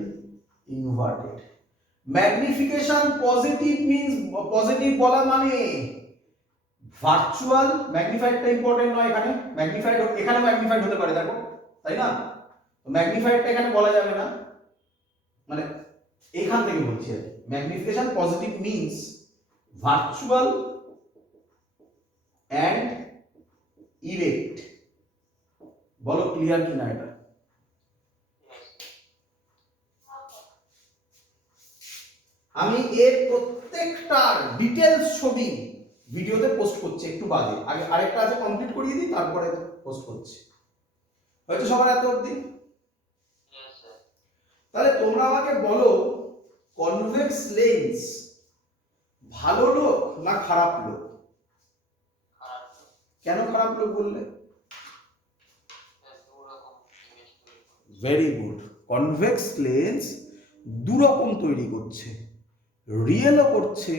inverted. Magnification positive means, positive বলা মানে ভার্চুয়াল। ম্যাগনিফাইডটা ইম্পর্টেন্ট নয় এখানে, ম্যাগনিফাইড এখানে ম্যাগনিফাইড হতে পারে, দেখো, তাই না? তো ম্যাগনিফাইডটা এখানে বলা যাবে না, মানে এইখান থেকে বলছি আর কি। Magnification positive means virtual and erect. বলো ক্লিয়ার কিনা এটা? আমি এর প্রত্যেকটার ডিটেলস ছবি ভিডিওতে পোস্ট করছি একটু বাদে। আগে আরেকটা আছে, কমপ্লিট করিয়ে দিই, তারপরে পোস্ট করছি। হয়তো সবার এত অবধি? তাহলে তোমরা আমাকে বলো, কনভেক্স লেন্স ভালো লোক না খারাপ লোক? কেন খারাপ লোক বললে? Very good. কনভেক্স লেন্স দুরকম তৈরি করছে, রিয়েলও করছে,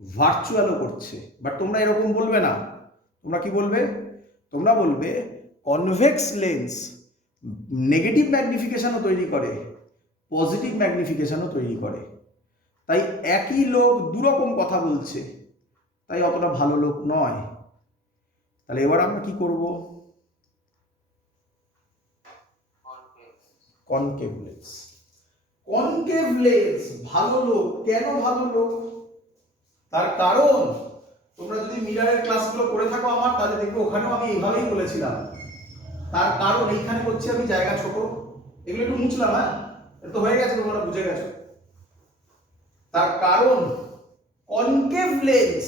ভার্চুয়ালও করছে। বাট তোমরা এরকম বলবে না, তোমরা কি বলবে? তোমরা বলবে কনভেক্স লেন্স নেগেটিভ ম্যাগনিফিকেশনও তৈরি করে, পজিটিভ ম্যাগনিফিকেশনও তৈরি করে। তাই একই লোক দুরকম কথা বলছে, তাই অতটা ভালো লোক নয়। তাহলে এবার আমরা কি করব? Concave lens. কনকেভ লেন্স ভালো লোক। কেন ভালো লোক? তার কারণ তোমরা যদি মিরারের ক্লাসগুলো করে থাকো আমার, তাহলে দেখবে ওখানেও আমি এইভাবেই বলেছিলাম। তার কারণ এইখানে করছি আমি জায়গা ছোট, এগুলো একটু মুছলাম, হ্যাঁ এটা তো হয়ে গেছে, তোমরা বুঝে গেছো। তার কারণ কনকেভ লেন্স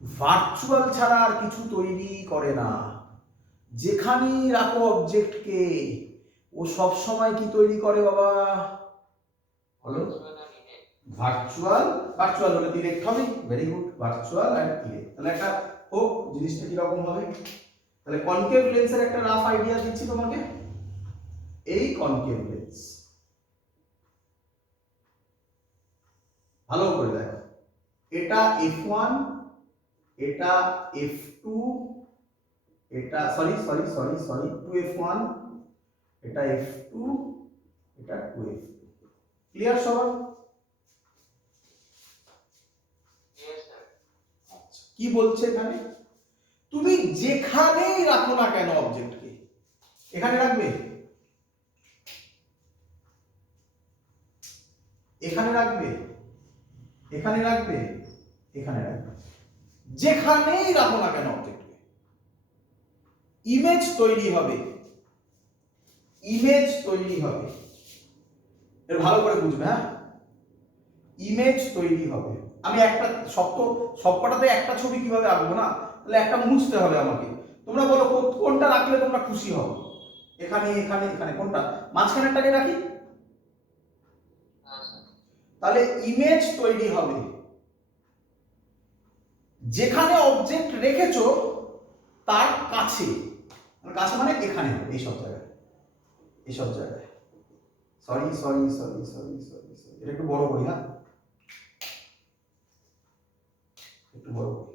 ভার্চুয়াল ছাড়া আর কিছু তৈরি করে না। যেখানেই রাখো অবজেক্টকে, ও সব সময় কি তৈরি করে বাবা? বলো। ভার্চুয়াল। ভার্চুয়াল হলে ডিরেক্ট হবে। Very good. ভার্চুয়াল আর ডিরেক্ট। তাহলে একটা হোক জিনিসটা কি রকম হবে। তাহলে কনকেভ লেন্সের একটা রাফ আইডিয়া দিচ্ছি তোমাকে। এই কনকেভ লেন্স ভালো করে দেখো, এটা f1, এটা f2, এটা সরি 2f1, এটা f2, এটা 2f2। ক্লিয়ার সবার? আচ্ছা, কি বলছে এখানে? তুমি যেখানেই রাখো না কেন অবজেক্টকে, এখানে রাখবে, এখানে রাখবে, এখানে রাখবে, এখানে রাখবে, যেখানেই রাখো না কেন অবজেক্টকে, ইমেজ তৈরি হবে। ইমেজ তৈরি হবে। এর ভালো করে বুঝবে, হ্যাঁ? ইমেজ তৈরি হবে। আমি একটা সবকটাতে একটা ছবি কিভাবে আঁকবো না, তাহলে একটা মুছতে হবে আমাকে। তোমরা বলো কোনটা রাখলে তোমরা খুশি হও? এখানে, এখানে, এখানে, কোনটা? মাঝখানেরটাকে রাখি। তাহলে ইমেজ তৈরি হবে। যেখানে অবজেক্ট রেখেছো তার কাছে, কাছে মানে এখানে, এইসব জায়গায়, এইসব জায়গায়। সরি এটা একটু বড় করি, হ্যাঁ একটু বড় করি।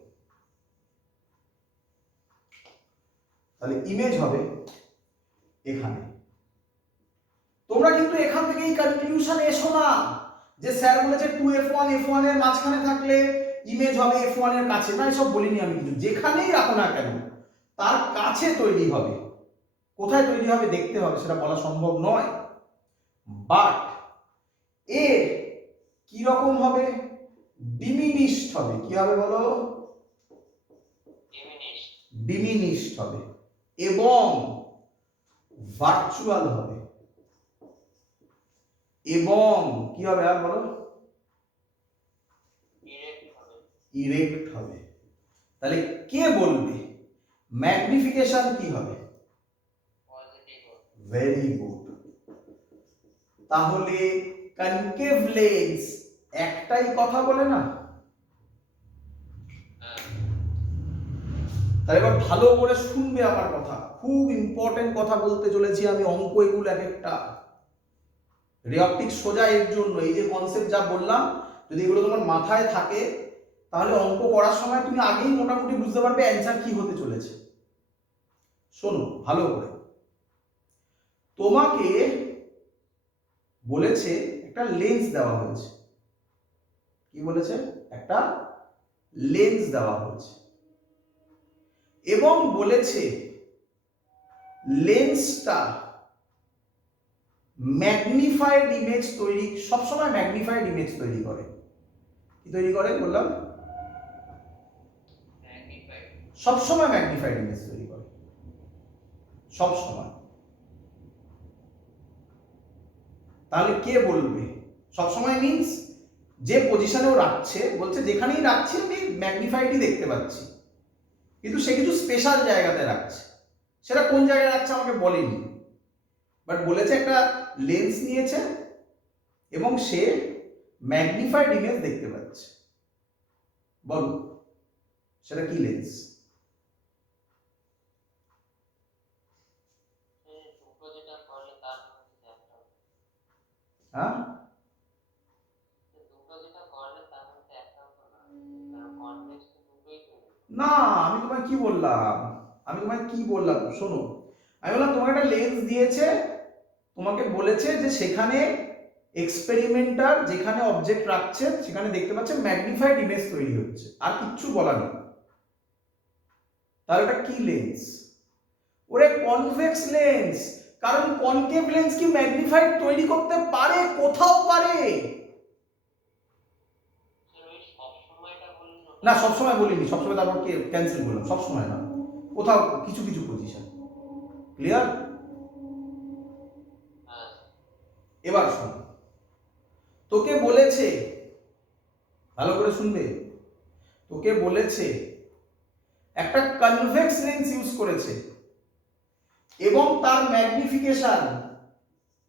তাহলে ইমেজ হবে এখানে। তোমরা কিন্তু এখান থেকে এই কনক্লুশনে এসো না যে স্যার বলেছে 2f1 f1 এর মাঝখানে থাকলে ইমেজ হবে f1 এর কাছে। না, এসব বলিনি আমি কিছু। যেখানেই রাখো না কেন তার কাছে তৈরি হবে। কোথায় তৈরি হবে দেখতে হবে, সেটা বলা সম্ভব নয়। বাট এর কি রকম হবে? ডিমিনিশড হবে। কি হবে বলো? ডিমিনিশড হবে এবং ভার্চুয়াল হবে। এবং কি হবে আর বলো? ইরেক্ট হবে। তাহলে কে বলবে ম্যাগনিফিকেশন কি হবে? Very good. তাহলে কনকেভ লেন্স একটাই কথা বলে না। তাহলে এবার ভালো করে শুনবে আমার কথা, খুব ইম্পর্টেন্ট কথা বলতে চলেছি আমি। অঙ্ক এগুলো এক একটা রে অপটিক্স সোজা এর জন্য। এই যে কনসেপ্ট যা বললাম, যদি এগুলো তোমার মাথায় থাকে তাহলে অঙ্ক করার সময় তুমি আগেই মোটামুটি বুঝতে পারবে অ্যান্সার কি হতে চলেছে। শোনো ভালো করে। তোমাকে বলেছে একটা লেন্স দেওয়া হয়েছে। কি বলেছে? একটা লেন্স দেওয়া হয়েছে এবং বলেছে লেন্সটা ম্যাগনিফাইড ইমেজ তৈরি, সবসময় ম্যাগনিফাইড ইমেজ তৈরি করে। কি তৈরি করে বললাম? সবসময় ম্যাগনিফাইড ইমেজ তৈরি করে, সবসময়। তাহলে কে বলবে সবসময় মিন্স যে পজিশনেও রাখছে, বলছে যেখানেই রাখছে আমি ম্যাগনিফাইডই দেখতে পাচ্ছি, কিন্তু সে কিছু স্পেশাল জায়গাতে রাখছে। সেটা কোন জায়গায় রাখছে আমাকে বলেনি, বাট বলেছে একটা লেন্স নিয়েছে এবং সে ম্যাগনিফাইড ইমেজ দেখতে পাচ্ছে। বল সেটা কি লেন্স? হ্যাঁ না, আমি তোমায় কি বললাম, শোনো, আমি বললাম তোমাকে একটা লেন্স দিয়েছে, তোমাকে বলেছে যে সেখানে এক্সপেরিমেন্টার যেখানে অবজেক্ট রাখছে সেখানে দেখতে পাচ্ছে ম্যাগনিফাইড ইমেজ তৈরি হচ্ছে, আর কিচ্ছু বলা নেই। তাহলে এটা কি লেন্স? ওরে কনভেক্স লেন্স, কারণ কনকেভ লেন্স কি ম্যাগনিফাইড তৈরি করতে পারে? কোথাও পারে না, সবসময় বলিনি, সবসময় তারপর ক্যান্সেল করলাম, সবসময় না, কোথাও কিছু কিছু পজিশন। ক্লিয়ার? এবার শোন, তোকে বলেছে, ভালো করে শুনবে, তোকে বলেছে একটা কনভেক্স লেন্স ইউজ করেছে এবং তার ম্যাগনিফিকেশন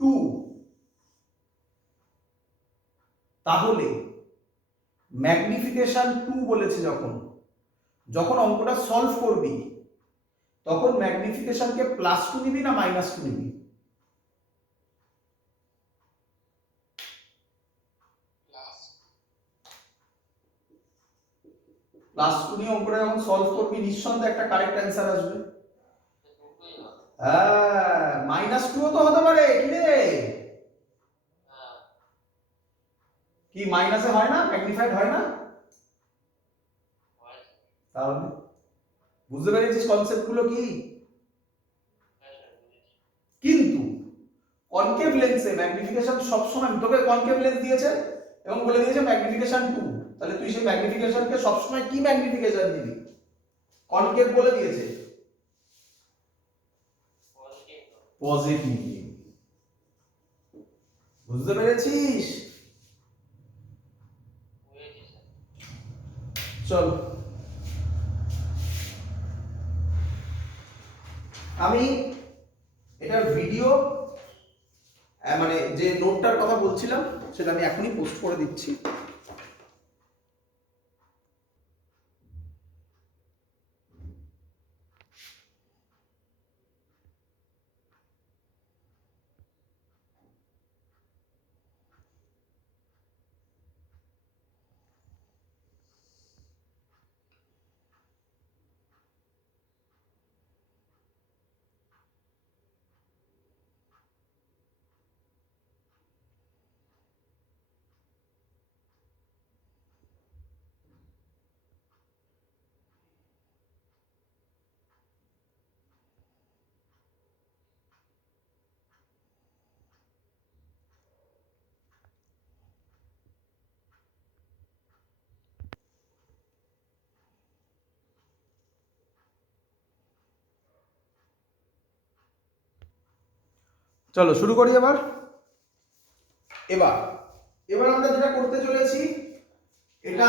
2। তাহলে ম্যাগনিফিকেশন 2 বলেছে, যখন যখন অঙ্কটা সলভ করবি তখন ম্যাগনিফিকেশনকে +2 নিবি না -2 নিবি? +2 নিয়ে অঙ্কটা যখন সলভ করবি নিঃসন্দেহে একটা কারেক্ট অ্যান্সার আসবে। হ্যাঁ, -2 তো হতে পারে, কি রে? কি মাইনাসে হয় না, ম্যাগনিফাইড হয় না? তাহলে বুঝতে পেরেছিস কনসেপ্ট গুলো কি? কিন্তু কনকেভ লেন্সে ম্যাগনিফিকেশন সবসময়, তোকে কনকেভ লেন্স দিয়েছে এবং বলে দিয়েছে ম্যাগনিফিকেশন 2, তাহলে তুই সেই ম্যাগনিফিকেশনকে সবসময় কি ম্যাগনিফিকেশন দিবি? কনকেভ বলে দিয়েছে, পজিটিভ। বুঝতে পেরেছিস? চল, আমি এটার ভিডিও, মানে যে নোটটার কথা বলছিলাম সেটা আমি এখনই পোস্ট করে দিচ্ছি। চলো শুরু করি এবার। এবার এবার আমরা যেটা করতে চলেছি, এটা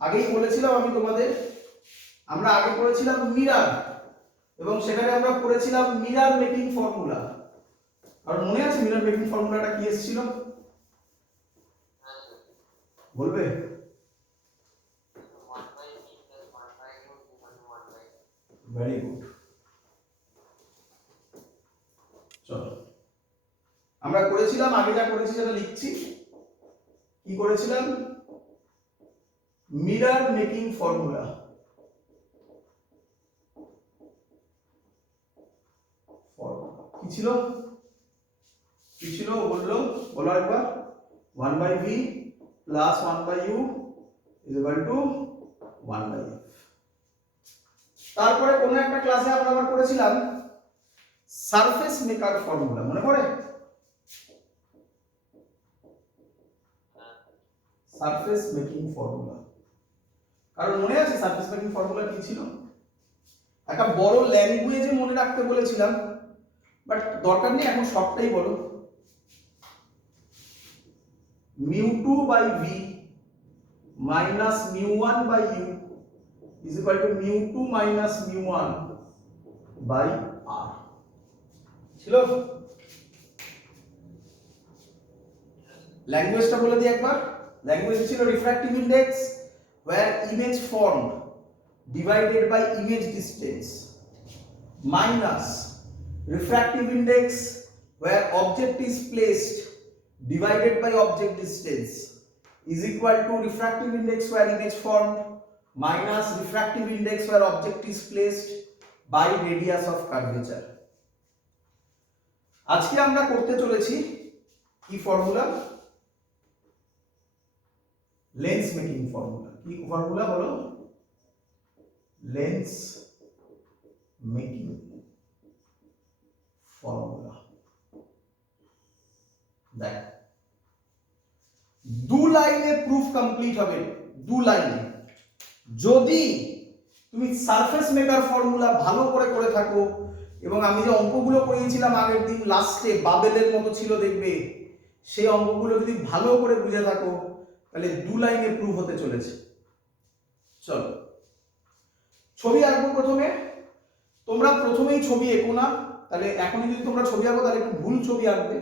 আগেই বলেছিলাম আমি তোমাদের, আমরা আগে করেছিলাম মিরার, এবং সেখানে আমরা করেছিলাম মিরার মেকিং ফর্মুলা। আর মনে আছে মিরার মেকিং ফর্মুলাটা কি এসেছিল? বলবে? Very good. চলো আমরা করেছিলাম, আগে যা করেছি সেটা লিখছি। কি করেছিলাম? Mirror making formula. কি ছিল? কি ছিল বললো, বলো একবার। 1/v plus 1/u is equal to 1/f। তারপরে কোন একটা ক্লাসে আমরা আবার করেছিলাম সারফেস মেকার ফর্মুলা, মনে পড়ে? সারফেস মেকিং ফর্মুলা, কারণ মনে আছে সারফেস মেকিং ফর্মুলা কি ছিল? একটা বড় ল্যাঙ্গুয়েজে মনে রাখতে বলেছিলাম, বাট দরকার নেই, এখন শর্টটাই বলো। μ2/v minus μ1/u is equal to μ2 minus μ1/r ছিল। ল্যাঙ্গুয়েজটা বলে দিই একবার। ল্যাঙ্গুয়েজ ছিল refractive index where image formed divided by image distance minus refractive index where object is placed divided by object distance is equal to refractive index where image formed minus refractive index where object is placed by radius of curvature. আজকে আমরা করতে চলেছি কি formula? Lens making formula. কি formula বলো? Lens making formula. দেখ, দু লাইনে প্রুফ কমপ্লিট হবে, দু লাইনে। যদি তুমি সারফেস মেকার ফর্মুলা ভালো করে থাকো, এবং আমি যে অঙ্কগুলো করিয়েছিলাম আগের দিন লাস্টে বাবেলের মতো ছিল দেখবে, সেই অঙ্কগুলো যদি ভালো করে বুঝে থাকো তাহলে দু লাইনে প্রুফ হতে চলেছে। চলো ছবি আঁকবো। প্রথমে তোমরা প্রথমেই ছবি এঁকো না, তাহলে এখনই যদি তোমরা ছবি আঁকো তাহলে একটু ভুল ছবি আঁকবে।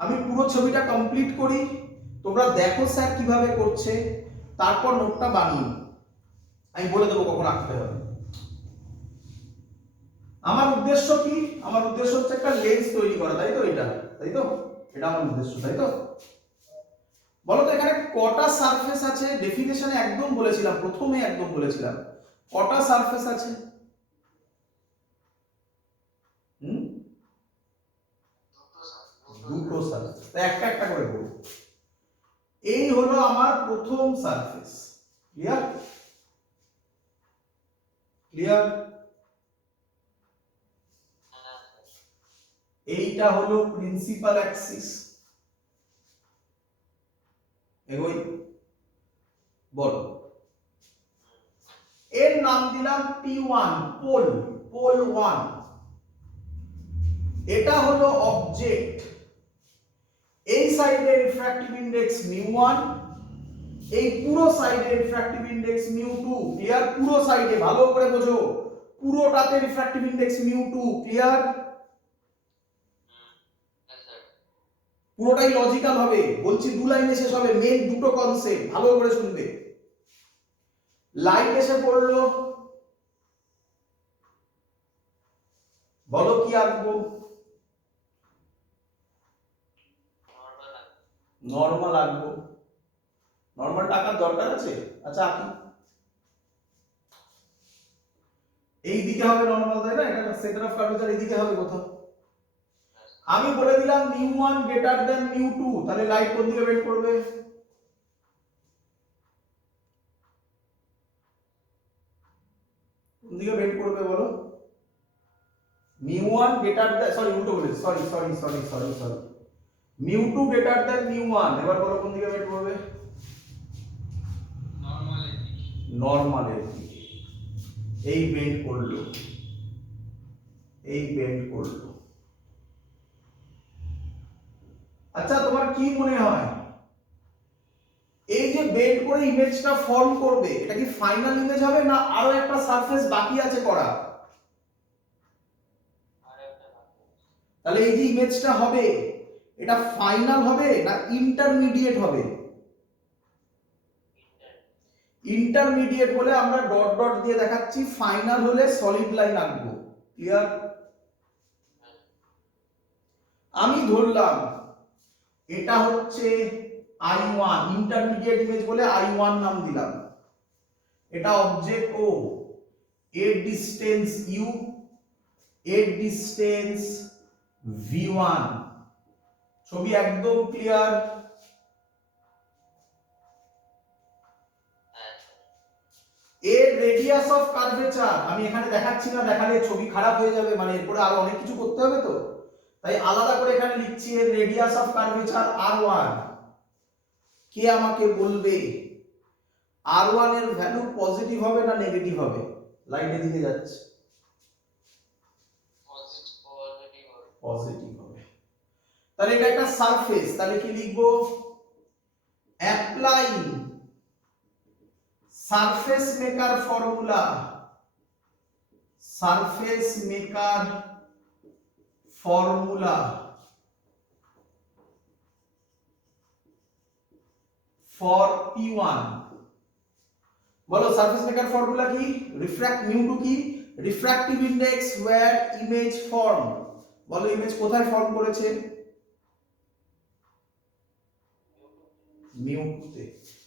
আমি পুরো ছবিটা কমপ্লিট করি, তোমরা দেখো স্যার কিভাবে করছে, তারপর নোটটা বানিয়ে আমি বলে দেবো কখন আঁকতে হবে। আমার উদ্দেশ্য কি? আমার উদ্দেশ্য হচ্ছে একটা লেন্স তৈরি করা, তাই তো? এটা আমার উদ্দেশ্য, তাই তো? বলো তো এখানে কটা সারফেস আছে? ডেফিনেশনে একদম বলেছিলাম, প্রথমে একদম বলেছিলাম কটা সারফেস আছে। দুটো সারফেস, একটা করে বলবো। এই হলো আমার প্রথম সারফেস। ক্লিয়ার? এইটা হলো প্রিন্সিপাল অ্যাক্সিস। এগোই, বলো। এর নাম দিলাম P1, পোল 1। এটা হলো অবজেক্ট। এই সাইডে রিফ্র্যাক্টিভ ইন্ডেক্স μ1, এই পুরো সাইডে রিফ্র্যাক্টিভ ইন্ডেক্স μ2। ক্লিয়ার? পুরো সাইডে ভালো করে বোঝো, পুরোটাতে রিফ্র্যাক্টিভ ইন্ডেক্স μ2। ক্লিয়ার? পুরোটাই লজিক্যাল হবে, বলছি দু লাইনে শেষ হবে। মেন দুটো কনসেপ্ট ভালো করে শুনবে। লাইট এসে পড়লো, বলো কি আঁকবো? নরমাল আঁকবো। নরমাল টাকার দরকার আছে? আচ্ছা আঁকি। এই দিকে হবে নরমাল, তাই না? এটা সেন্টার অফ কার্ভেচার এই দিকে হবে কোথাও। আমি বলে দিলাম μ1 গ্রেটার দ্যান μ2, তাহলে লাইট কোন দিকে বেন্ড করবে? কোন দিকে বেন্ড করবে বলো? μ1 গ্রেটার দ্যান, সরি উল্টো বলেছি, সরি μ2 গ্রেটার দ্যান μ1। এবার বলো কোন দিকে বেন্ড করবে? নরমালের দিকে। এই বেন্ড করলো, এই বেন্ড করলো। আচ্ছা তোমার কি মনে হয়, এই যে বেন্ড করে ইমেজটা ফর্ম করবে, এটা কি ফাইনাল ইমেজ হবে না আরো একটা সারফেস বাকি আছে করা? তাহলে এই যে ইমেজটা হবে এটা ফাইনাল হবে না ইন্টারমিডিয়েট হবে? ইন্টারমিডিয়েট হলে আমরা ডট ডট দিয়ে দেখাচ্ছি, ফাইনাল হলে সলিড লাইন আঁকবো। ক্লিয়ার? আমি ধরলাম এটা হচ্ছে I1, ইন্টারমিডিয়েট ইমেজ বলে I1 নাম দিলাম। এটা অবজেক্ট O, এর ডিসটেন্স U, এর ডিসটেন্স V1। ছবি একদম ক্লিয়ার? এর রেডিয়াস অফ কার্ভেচার আমি এখানে দেখাচ্ছি না, দেখালে ছবি খারাপ হয়ে যাবে, মানে এরপরে আরো অনেক কিছু করতে হবে, তো তাই আলাদা করে এখানে লিখছি এর রেডিয়াস অফ কার্ভেচার R1। কে আমাকে বলবে R1 এর ভ্যালু পজিটিভ হবে না নেগেটিভ হবে? লাইটের দিকে যাচ্ছে, পজিটিভ হবে। তাহলে এটা একটা সারফেস, তাহলে কি লিখবো? Applying surface maker formula, surface maker formula for P1। বলো সারফেস মেকার ফর্মুলা কি? রিফ্র্যাক্ট μ2 কি? Refractive index where image form. বলো ইমেজ কোথায় ফর্ম করেছে? μ2 তে।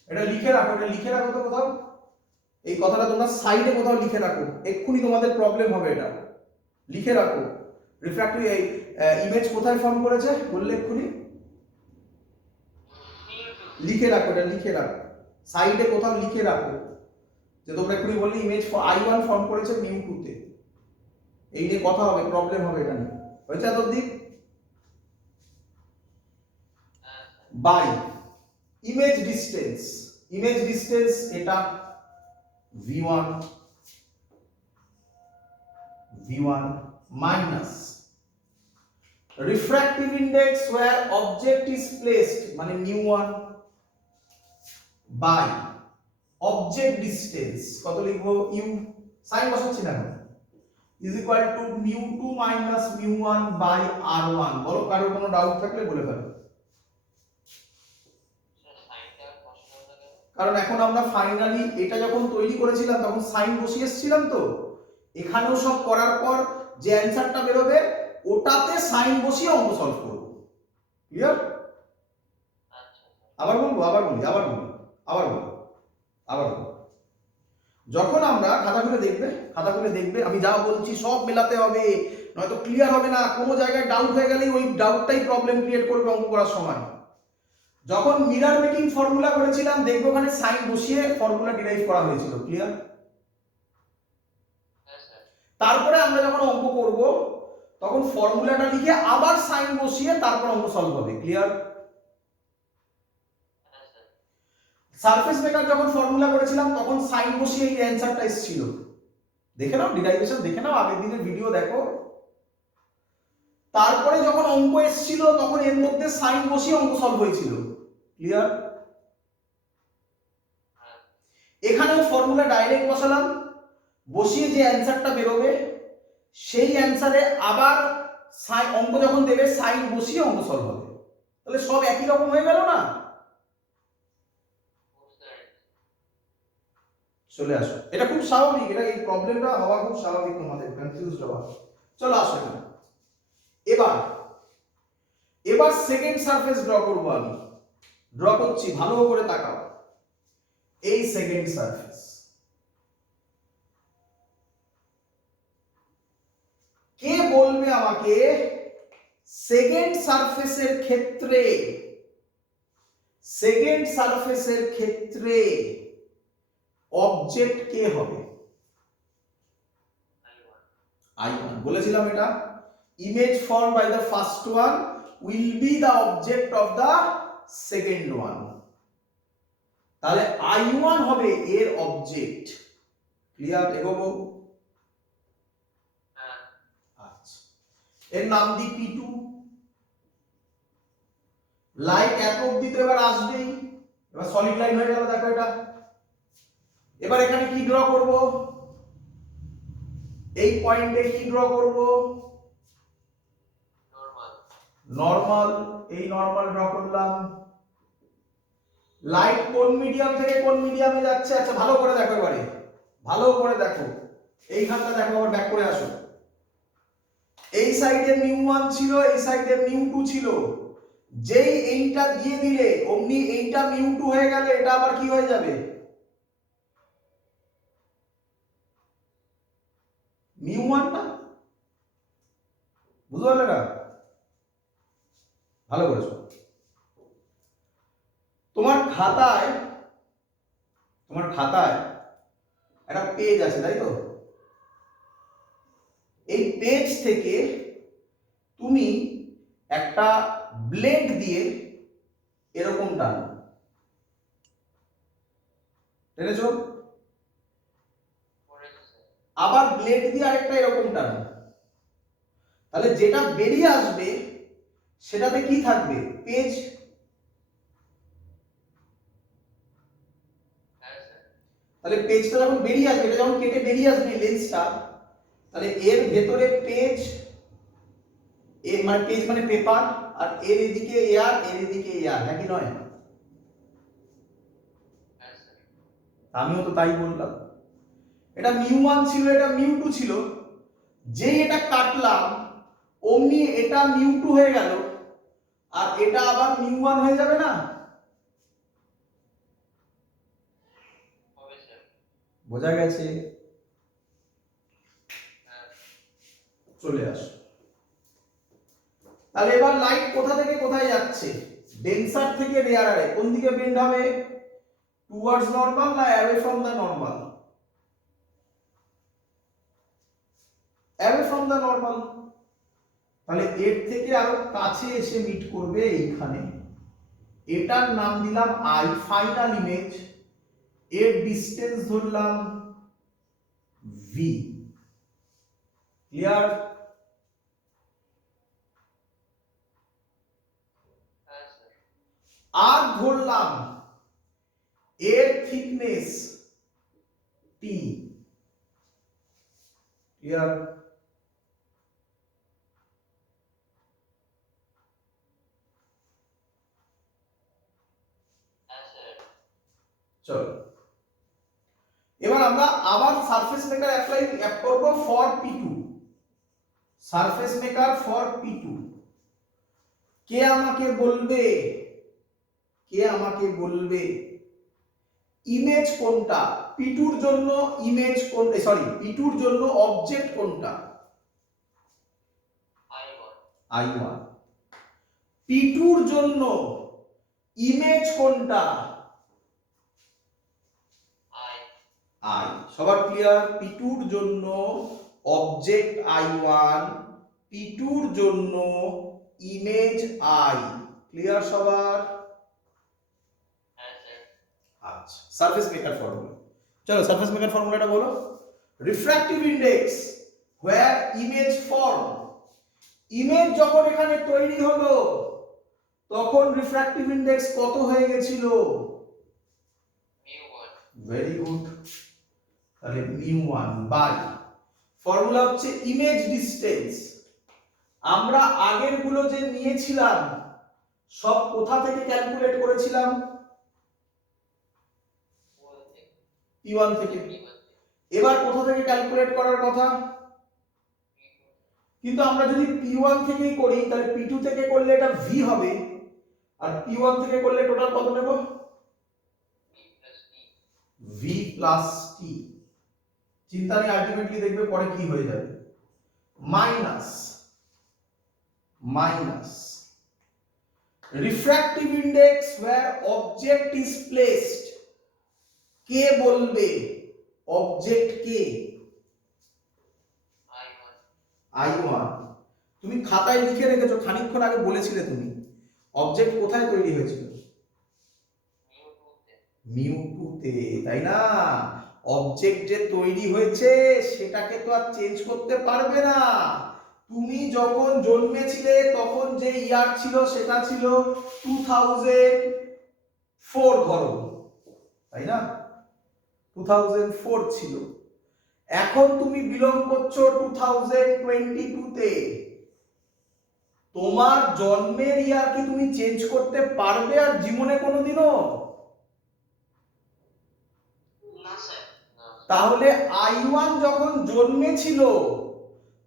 এটা লিখে রাখো, এটা লিখে রাখো তো কোথাও। এই কথাটা তোমরা সাইডে কোথাও লিখে রাখো, এক্ষুনি তোমাদের প্রবলেম হবে, এটা লিখে রাখো। রিফ্র্যাক্টিভ ইমেজ কোথায় ফর্ম করেছে বললে এক্ষুনি, লিখে রাখো, এটা লিখে রাখো, সাইডে কোথাও লিখে রাখো যে তোমরা এক্ষুনি বললে ইমেজ I1 ফর্ম করেছে μ2 তে। এই নিয়ে কথা হবে, প্রবলেম হবে এটা নিয়ে। হয়েছে এতদিন? By image distance, image distance এটা v1 minus refractive index where object is placed মানে μ1 বাই object distance কত লিখবো u, সাইন বসাচ্ছি না is equal to μ2 minus μ1 by r1। বলো কারোর কোনো ডাউট থাকলে বলে ফেলো। কারণ এখন আমরা ফাইনালি এটা যখন তৈরি করেছিলাম তখন সাইন বসিয়ে এসেছিলাম, তো এখানেও সব করার পর যে অ্যানসারটা বেরোবে ওটাতে সাইন বসিয়ে অঙ্ক সলভ করব। ক্লিয়ার? আবার বলবো, আবার বলি, আবার বলি, আবার বলি, আবার বলি। যখন আমরা খাতা খুলে দেখবে, খাতা খুলে দেখবে আমি যা বলছি সব মেলাতে হবে, নয়তো ক্লিয়ার হবে না। কোনো জায়গায় ডাউট হয়ে গেলেই ওই ডাউটটাই প্রবলেম ক্রিয়েট করবে অঙ্ক করার সময়। যখন মিরর মেকিং ফর্মুলা করেছিলাম দেখবো ওখানে সাইন বসিয়ে ফর্মুলা ডিরাইভ করা হয়েছিল। ক্লিয়ার? তারপরে আমরা যখন অঙ্ক করব তখন ফর্মুলাটা লিখে আবার সাইন বসিয়ে তারপর অঙ্ক সলভ হবে। ক্লিয়ার? সারফেস মেকার যখন ফর্মুলা করেছিলাম তখন সাইন বসিয়ে এই অ্যানসারটা এসেছিল। দেখে নাও, ডিরাইভেশন দেখে নাও, আগের দিনের ভিডিও দেখো। তারপরে যখন অঙ্ক এসেছিল তখন এর মধ্যে সাইন বসিয়ে অঙ্ক সলভ হয়েছিল। ক্লিয়ার? এখানেও ফর্মুলা ডাইরেক্ট বসালাম, বসিয়ে যে অ্যানসারটা বেরোবে সেই অ্যানসারে আবার অঙ্ক যখন দেবে সাইন বসিয়ে অঙ্ক সলভ হবে। তাহলে সব একই রকম হয়ে গেল না? চলে আসো, এটা খুব স্বাভাবিক, এটা এই প্রবলেমটা হওয়া খুব স্বাভাবিক, তোমাদের কনফিউজড হওয়া। চলো আসো এখানে। এবার সেকেন্ড সারফেস ড্র করব আমি। ড্র করছি, ভালো করে তাকাও। এই সেকেন্ড সারফেস, কে বলবে আমাকে সেকেন্ড সারফেসের ক্ষেত্রে অবজেক্ট কে হবে? I1 বলেছিলাম এটা। Image form by the first one will be the object of the second one. তাহলে I1 হবে এর অবজেক্ট। ক্লিয়ার? এগোবো? আচ্ছা, এর নাম দি P2। লাইট এত অবধি তো এবার আসবেই, এবার সলিড লাইন হয়ে গেল। দেখো এটা, এবার এখানে কি ড্র করব? এই পয়েন্টে কি ড্র করব? নরমাল। এই নরমাল ড্র করলাম। লাইট কোন মিডিয়াম থেকে কোন মিডিয়ামে যাচ্ছে? আচ্ছা ভালো করে দেখো, এবারে ভালো করে দেখো, এইখানটা দেখো, আবার ব্যাক করে আসো। এই সাইডে μ1 ছিল, এই সাইডে μ2 ছিল। যেই এইটা দিয়ে দিলে অমনি এইটা μ2 হয়ে গেল, এটা আবার কি হয়ে যাবে? μ1 না? বুঝতে পারলে না? ভালো করেছো। তোমার খাতায় একটা পেজ আছে, তাই তো? এই পেজ থেকে তুমি একটা ব্লেড দিয়ে এরকম টানো, টেনেছো? আবার ব্লেড দিয়ে আরেকটা এরকম টানো। তাহলে যেটা বেরিয়ে আসবে সেটাতে কি থাকবে? পেজ। তাহলে পেজটা যখন বেরিয়ে আসবে, এটা যখন কেটে বেরিয়ে আসবে লেন্সটা, তাহলে এর ভেতরে পেজ, এর মানে পেজ মানে পেপার, আর এর এদিকে এয়ার, এর এদিকে এয়ার, হ্যাঁ কি নয়? আমিও তো তাই বললাম। এটা μ1 ছিল, এটা μ2 ছিল। যেই এটা কাটলাম অমনি এটা μ2 হয়ে গেল, আর এটা আবার μ1 হয়ে যাবে না? বোঝা গেছে? চলে আসো। তাহলে এবার লাইট কোথা থেকে কোথায় যাচ্ছে? ডেন্সার থেকে রেয়ারারে কোন দিকে বেন্ড হবে? টুয়ার্ডস নরমাল না away from the normal? Away from the normal. তাহলে এর থেকে আরো কাছে এসে মিট করবে এইখানে। এটার নাম দিলাম আই, ফাইনাল ইমেজ। এর ডিসটেন্স ধরলাম ভি। ক্লিয়ার? আর ধরলাম এর থিকনেস টি। ক্লিয়ার? চলো এবার আমরা আবার সারফেস মেকার অ্যাপ্লাই করব for P2। Surface maker for P2। কে আমাকে বলবে, কে আমাকে বলবে ইমেজ কোনটা? P2 এর জন্য ইমেজ কোনটা, সরি P2 এর জন্য অবজেক্ট কোনটা? I1। P2 এর জন্য ইমেজ কোনটা? I। সবার ক্লিয়ার? P2 এর জন্য অবজেক্ট I1, P2 এর জন্য ইমেজ I। ক্লিয়ার সবার? আচ্ছা, সারফেস মেকার ফর্মুলা। চলো সারফেস মেকার ফর্মুলাটা বলো। রিফ্র্যাক্টিভ ইনডেক্স হোয়ার ইমেজ ফর্ম। ইমেজ যখন এখানে তৈরি হলো তখন রিফ্র্যাক্টিভ ইনডেক্স কত হয়ে গেছিল? Very good. তাহলে μ1 বাই ফর্মুলা হচ্ছে ইমেজ ডিসটেন্স। আমরা আগের গুলো যে নিয়েছিলাম সব কোথা থেকে ক্যালকুলেট করেছিলাম? P1 থেকে। এবার কোথা থেকে ক্যালকুলেট করার কথা? কিন্তু আমরা যদি P1 থেকেই করি তাহলে P2 থেকে করলে এটা V হবে, আর P1 থেকে করলে টোটাল কত নেব? V plus T। চিন্তা নেই, আলটিমেটলি দেখবে পরে কি হয়ে যাবে, minus minus refractive index where object is placed। কে বলবে অবজেক্ট কে? I1। তুমি খাতায় লিখে রেখেছো, খানিকক্ষণ আগে বলেছিলে তুমি অবজেক্ট কোথায় তৈরি হয়েছিল? μ2 তে, তাই না? অবজেক্ট যে তৈরি হয়েছে সেটাকে তো আর চেঞ্জ করতে পারবে না। তুমি যখন জন্মেছিলে তখন যে ইয়ার ছিল সেটা ছিল 2004 ধরো, তাই না? 2004 ছিল। এখন তুমি বিলং করছো 2022 তে। তোমার জন্মের ইয়ার কি তুমি চেঞ্জ করতে পারবে আর জীবনে কোনোদিনও? তাহলে I1 যখন জন্মেছিল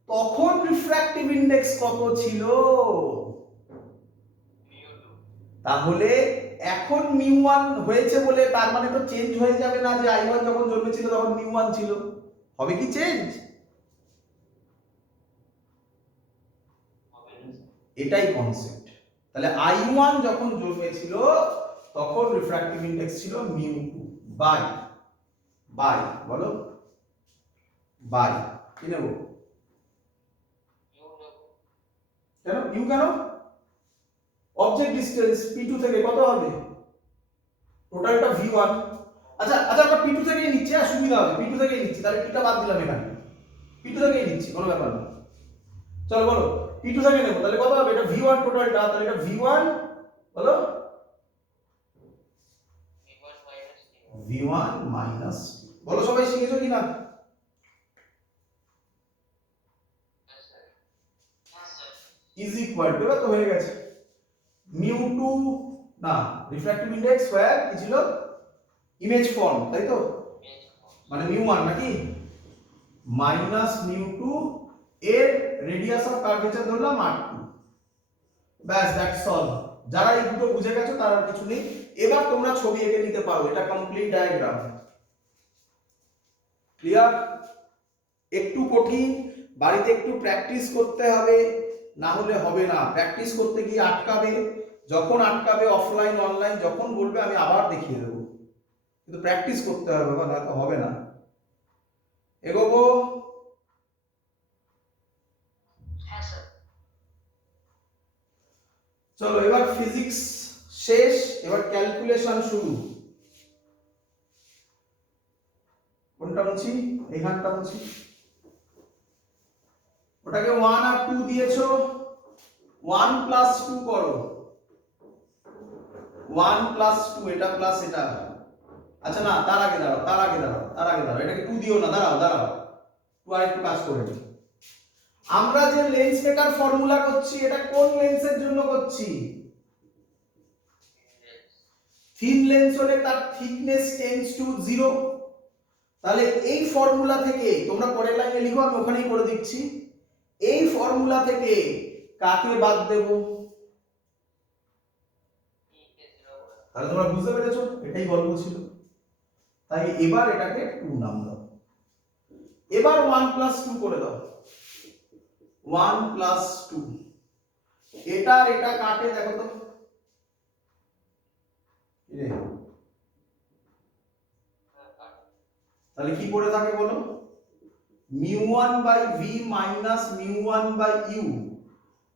তখন রিফ্র্যাক্টিভ ইনডেক্স কত ছিল? তাহলে এখন μ1 হয়েছে বলে তার মানে তো চেঞ্জ হয়ে যাবে না যে I1 যখন জন্মেছিল তখন μ1 ছিল। হবে কি চেঞ্জ? এটাই কনসেপ্ট। তাহলে I1 যখন জন্মেছিল তখন রিফ্র্যাক্টিভ ইনডেক্স ছিল μ2 বাই বাই বলো বাই কি নেব? কেন ইউ? কেন? অবজেক্ট ডিসটেন্স P2 থেকে কত হবে? টোটালটা V1। আচ্ছা আচ্ছা আমরা P2 থেকেই নিচ্ছি, সুবিধা হবে, P2 থেকেই নিচ্ছি। তাহলে P টা বাদ দিলাম এখানে, P2 থেকেই নিচ্ছি, কোনো ব্যাপার না। চলো বলো P2 থেকে নেব, তাহলে কত হবে? এটা V1 টোটালটা, তাহলে এটা V1 বলো V1 মাইনাস বলো সবাই শিখেছো কি না? ইজ ইকুয়াল টু, এবার তো হয়ে গেছে μ2 না রিফ্র্যাক্টিভ ইনডেক্স স্কয়ার কি ছিল? ইমেজ ফর্ম, তাই তো? মানে μ1 নাকি মাইনাস μ2 এর রেডিয়াস অফ কার্ভেচার ধরলাম r2। ব্যাস দ্যাটস অল। যারা এই দুটো বুঝে গেছো তার আর কিছু নেই। এবার তোমরা ছবি এঁকে নিতে পারো, এটা কমপ্লিট ডায়াগ্রাম। ক্লিয়ার? একটু কঠিন, বাড়িতে একটু প্র্যাকটিস করতে হবে, না হলে হবে না। প্র্যাকটিস করতে গিয়ে আটকাবে, যখন আটকাবে অফলাইন অনলাইন যখন বলবে আমি আবার দেখিয়ে দেবো, কিন্তু প্র্যাকটিস করতে হবে, বা নয়তো হবে না। এগোবো? চলো এবার ফিজিক্স শেষ, এবার ক্যালকুলেশন শুরু। কোনটা মুছি? এইখানটা মুছি। ওটাকে 1 আর 2 দিয়েছো, 1 প্লাস 2 করো, 1 প্লাস 2, এটা প্লাস এটা। আচ্ছা না, তার আগে দাঁড়াও, এটাকে 2 দিও না, দাঁড়াও 2 আরেকটু কাজ করে নি। আমরা যে লেন্স মেকার ফর্মুলা করছি, এটা কোন লেন্সের জন্য করছি? থিন লেন্স হলে তার থিকনেস টেন্ডস টু 0। তাহলে এই ফর্মুলা থেকে তোমরা পরের লাইনে লিখো, আমি ওখানেই করে দিচ্ছি। এই ফর্মুলা থেকে কাকে বাদ দেব? তাহলে তোমরা বুঝতে পেরেছো, এটাই গল্প ছিল। তাই এবার এটাকে 2 নাম দাও। এবার 1 প্লাস 2 করে দাও, 1 প্লাস 2। এটা এটা কাটে দেখো তো, তাহলে কি পড়ে থাকে বলো? mu1 by v minus mu1 by u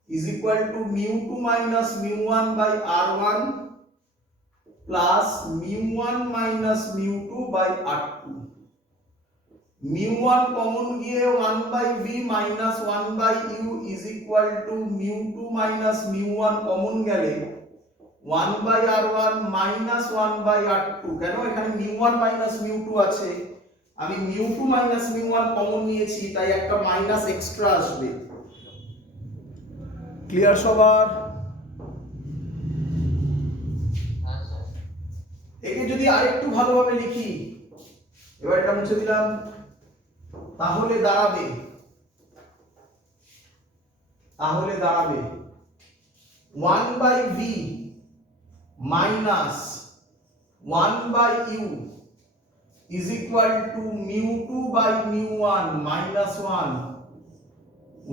is equal to mu2 minus mu1 by r1 plus mu1 minus mu2 by r2। mu1 common গিয়ে 1 by v minus 1 by u is equal to mu2 minus mu1 common গেলে 1 by r1 minus 1 by r2। কেন? এখানে mu1 minus mu2 আছে, আমি mu2 minus mu1 common নিয়েছি, তাই একটা minus extra আসবে। ক্লিয়ার সবার? একে যদি আরেকটু ভালোভাবে লিখি, এবার এটা মুছে দিলাম, তাহলে দাঁড়াবে 1 by v minus 1 by u is equal to mu2 by mu1 minus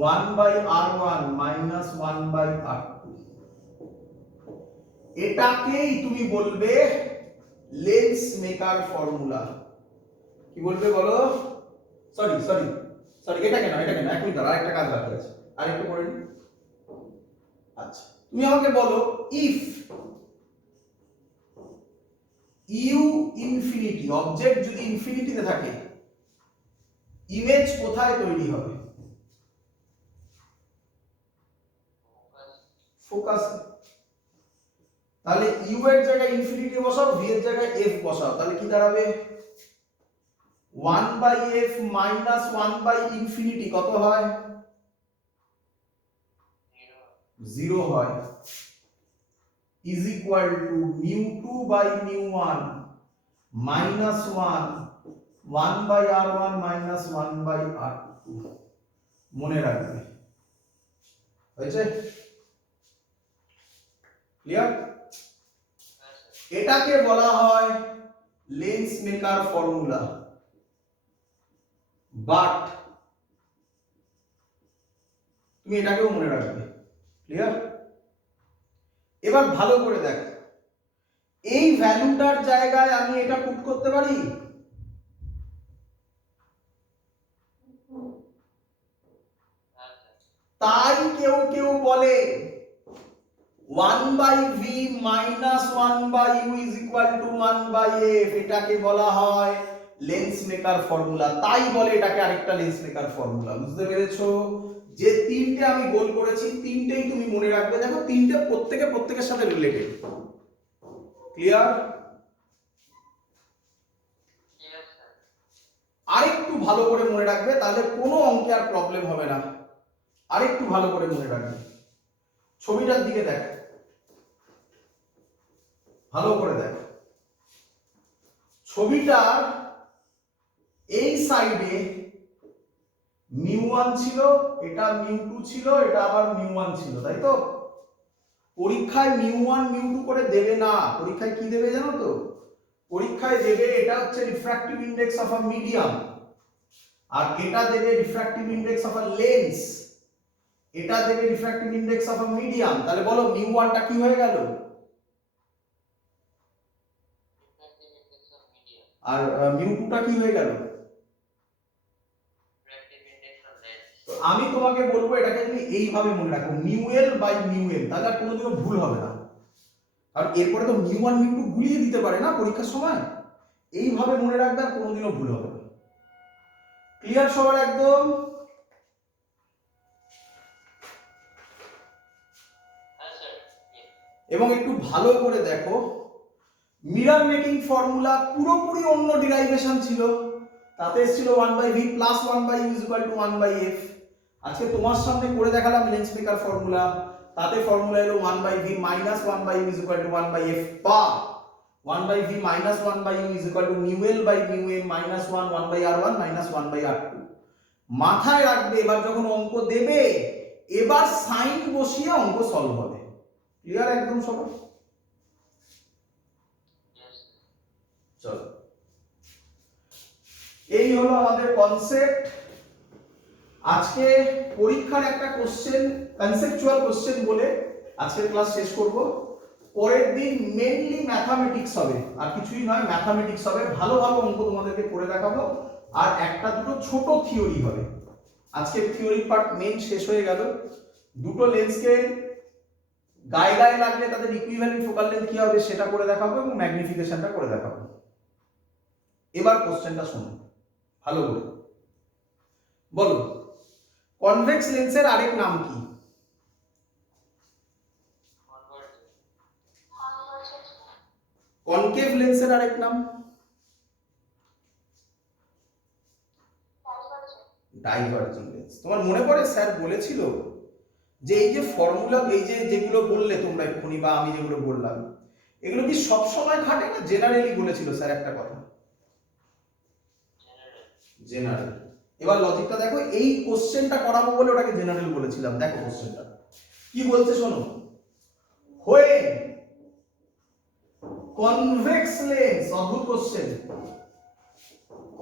1 by r1 minus 1 by r2। এটাকেই তুমি বলবে লেন্স মেকার ফর্মুলা। কি বলবে বলো? সরি, এটা কেন এক মিনিট দাঁড়া, আরেকটা কাজ বাকি আছে, আরেকটু করে নি। আচ্ছা, তুমি আমাকে বলো, ইফ ইউ ইনফিনিটি, অবজেক্ট যদি ইনফিনিটিতে থাকে, ইমেজ কোথায় তৈরি হবে? ফোকাস। তাহলে ইউ এর জায়গায় ইনফিনিটি বসাও, ভি এর জায়গায় এফ বসাও, তাহলে কি দাঁড়াবে? 1 by f minus 1 by infinity কত হয়? 0 হয়, is equal to mu2 by mu1 minus 1 by r1 minus 1 by r2। মনে রাখবে, হয়েছে? ক্লিয়ার? এটাকে বলা হয় লেন্স মেকার ফর্মুলা। বাট তুমি এটাকেও মনে রাখবে। ক্লিয়ার? এবার ভালো করে দেখো, এই ভ্যালুটার জায়গায় আমি এটা পুট করতে পারি? তাই কেউ বলে 1 by v minus 1 by u is equal to 1 by f, এটাকে বলা হয় লেন্স মেকার ফর্মুলা। তাই বলে এটাকে আরেকটা লেন্স মেকার ফর্মুলা। বুঝতে পেরেছো? যে তিনটে আমি গোল করেছি, তিনটেই তুমি মনে রাখবে। দেখো তিনটে প্রত্যেকের সাথে রিলেটেড। ক্লিয়ার? আরেকটু ভালো করে মনে রাখবে, তাহলে কোনো অঙ্কে আর প্রবলেম হবে না। আরেকটু ভালো করে মনে রাখবে। ছবিটার দিকে দেখ, ভালো করে দেখ। ছবিটার এই সাইডে mu1 ছিল, এটা mu2 ছিল, এটা আবার mu1 ছিল, তাই তো? পরীক্ষায় mu1 mu2 করে দেবে না। পরীক্ষায় কি দেবে জানো তো? পরীক্ষায় দেবে, এটা হচ্ছে refractive index of a medium. আর এটা দেবে refractive index of a lens, এটা দেবে refractive index of a medium. তাহলে বলো μ1 টা কি হয়ে গেল? আর μ2 টা কি হয়ে গেল? আমি তোমাকে বলবো এটাকে তুমি এইভাবে মনে রাখো, μl বাই μm, তাহলে আর কোনোদিনও ভুল হবে না। আর এরপরে তো μ1 μ2 গুলিয়ে দিতে পারে না পরীক্ষার সময়, এইভাবে মনে রাখবে আর কোনোদিনও ভুল হবে না। ক্লিয়ার সবার একদম? এবং একটু ভালো করে দেখো, মিরর মেকিং ফর্মুলা পুরোপুরি অন্য ডিরাইভেশন ছিল, তাতে এসেছিল 1/v plus 1/u is equal two 1/f। আজকে তোমার সামনে করে দেখালাম লেন্স মেকার ফর্মুলা, তাতে ফর্মুলা এলো 1/v minus 1/u is equal two 1/f, বা 1/v minus 1/u is equal to μl by μm minus 1 1/r1 minus 1/r2। মাথায় রাখবে এবার যখন অঙ্ক দেবে, এবার সাইন বসিয়ে অঙ্ক সলভ হবে। ক্লিয়ার একদম সবাই? চলো, এই হলো আমাদের কনসেপ্ট। আজকে পরীক্ষার একটা কোশ্চেন, কনসেপচুয়াল কোশ্চেন বলে আজকের ক্লাস শেষ করব। পরের দিন মেইনলি ম্যাথামেটিক্স হবে, আর কিছুই নয়, ম্যাথামেটিক্স হবে। ভালো ভালো অঙ্ক তোমাদেরকে করে দেখাবো, আর একটা দুটো ছোট থিওরি হবে। আজকের থিওরি পার্ট মেইন শেষ হয়ে গেল। দুটো লেন্সকে গায়ে গায়ে লাগলে তাদের ইকুইভ্যালেন্ট ফোকাল লেন্থ কি হবে সেটা করে দেখাবো, এবং ম্যাগনিফিকেশনটা করে দেখাবো। এবার কোশ্চেনটা শুনো ভালো করে, বলো কনভেক্স লেন্সের আরেক নাম কি? কনকেভ লেন্সের আরেক নাম? Divergent lens. তোমার মনে পড়ে স্যার বলেছিল যে এই যে ফর্মুলা, এই যে যেগুলো বললে তোমরা এক্ষুনি বা আমি যেগুলো বললাম, এগুলো কি সব সময় খাটে না জেনারেলি বলেছিল স্যার একটা কথা? জেনারেল। এবার লজিকটা দেখো, এই কোশ্চেনটা করাবো বলে ওটাকে জেনারেল বলেছিলাম। দেখো কোশ্চেনটা কি বলছে শোনো, when convex lens, অদ্ভুত কোশ্চেন,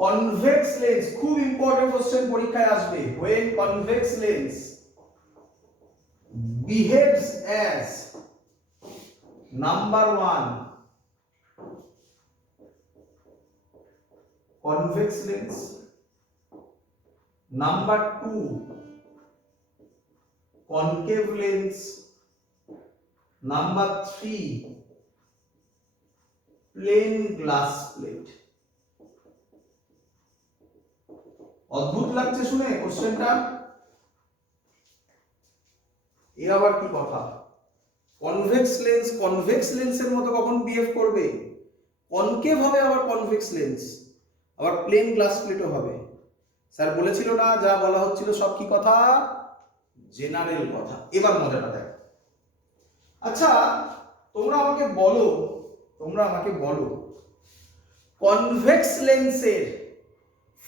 convex lens খুব ইম্পর্টেন্ট কোশ্চেন পরীক্ষায় আসবে। when convex lens behaves as number 1 convex lens, number 2 concave lens, number 3 plain glass plate। অদ্ভুত লাগছে শুনে কোশ্চেনটা? এ আবার কি কথা? কনভেক্স লেন্স কনভেক্স লেন্সের মতো কখন বিহেভ করবে? কনকেভ হবে আবার কনভেক্স লেন্স, আবার প্লেন গ্লাস প্লেটও হবে। স্যার বলেছিল না যা বলা হচ্ছিল সব কি কথা? জেনারেল কথা। এবার মজাটা দেখো। আচ্ছা তোমরা আমাকে বলো কনভেক্স লেন্সের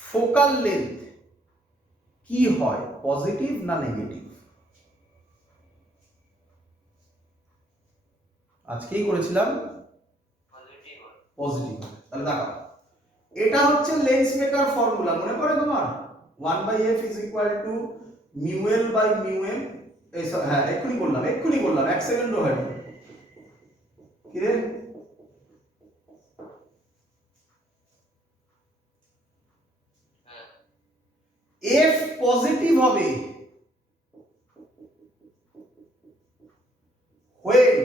ফোকাল লেন্থ কি হয়, পজিটিভ না নেগেটিভ? আজকেই করেছিলাম পজিটিভ। তাহলে দেখো, এটা হচ্ছে লেন্স মেকার ফর্মুলা, মনে পড়ে তোমার? 1/f is equal to μl by μm। হ্যাঁ এক্ষুনি বললাম 1 সেকেন্ডও হয়নি। কি রে, f পজিটিভ হবে when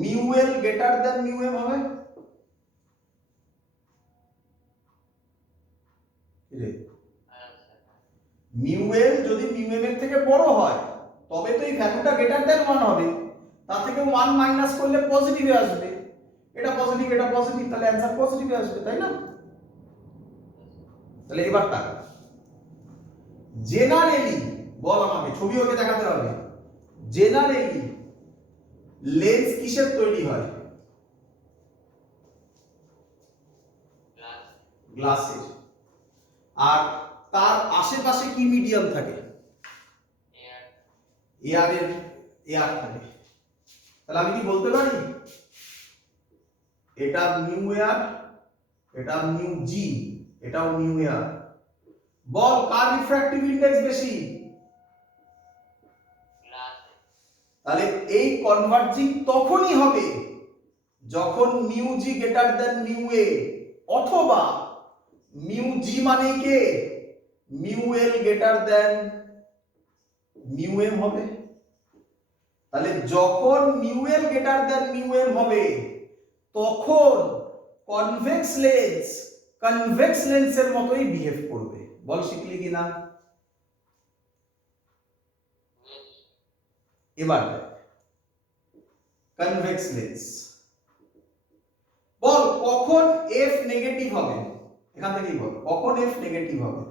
μl greater than μm হবে। μl যদি μm এর থেকে বড় হয় তবে তো এই ভ্যালুটা গ্রেটার দ্যান 1 হবে, তার থেকে 1 মাইনাস করলে পজিটিভে আসবে। এটা পজিটিভ, তাহলে অ্যানসার পজিটিভে আসবে, তাই না? তাহলে এবার তাকা, জেনারেলি বল আমাকে, ছবি ওকে দেখাতে হবে। জেনারেলি লেন্স কিসের তৈরি হয়? গ্লাসের। আর তার আশেপাশে কি মিডিয়াম থাকে? এয়ার থাকে। তাহলে আমি কি বলতে পারি এটা মিউ এয়ার, এটা মিউ জি, এটাও মিউ এয়ার, বল কার রিফ্র্যাক্টিভ ইন্ডেক্স বেশি? তাহলে এই কনভার্জিং তখনই হবে যখন mu G greater than mu A, অথবা মিউ জি মানে কে mu L greater than mu M হবে। তাহলে যখন mu L greater than mu M হবে তখন কনভেক্স লেন্সের মতোই বিহেভ করবে। বল শিখলি কিনা? এবার কনভেক্স লেন্স, বল কখন এফ নেগেটিভ হবে? এখান থেকেই বল কখন এফ নেগেটিভ হবে?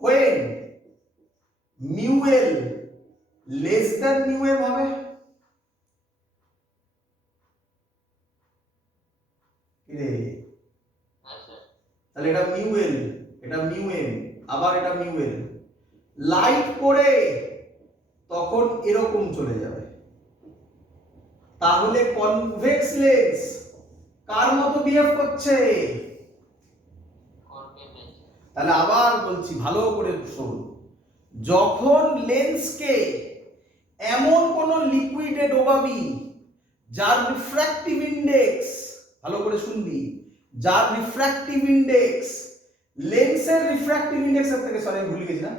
when mu l less than mu m হবে। তাহলে এটা মিউ এল, এটা মিউ এম, আবার এটা মিউ এল। লাইট পড়ে তখন এরকম চলে যাবে। তাহলে কনভেক্স লেন্স কার মতো বিহেভ করছে? তাহলে আবার বলছি ভালো করে শোন, যখন লেন্সকে এমন কোন লিকুইডে ডোবাবি যার রিফ্র্যাক্টিভ ইন্ডেক্স, ভালো করে শুনবি, যার রিফ্র্যাক্টিভ ইন্ডেক্স লেন্সের রিফ্র্যাক্টিভ ইন্ডেক্সের থেকে, সরি আমি ভুলে গেছি না,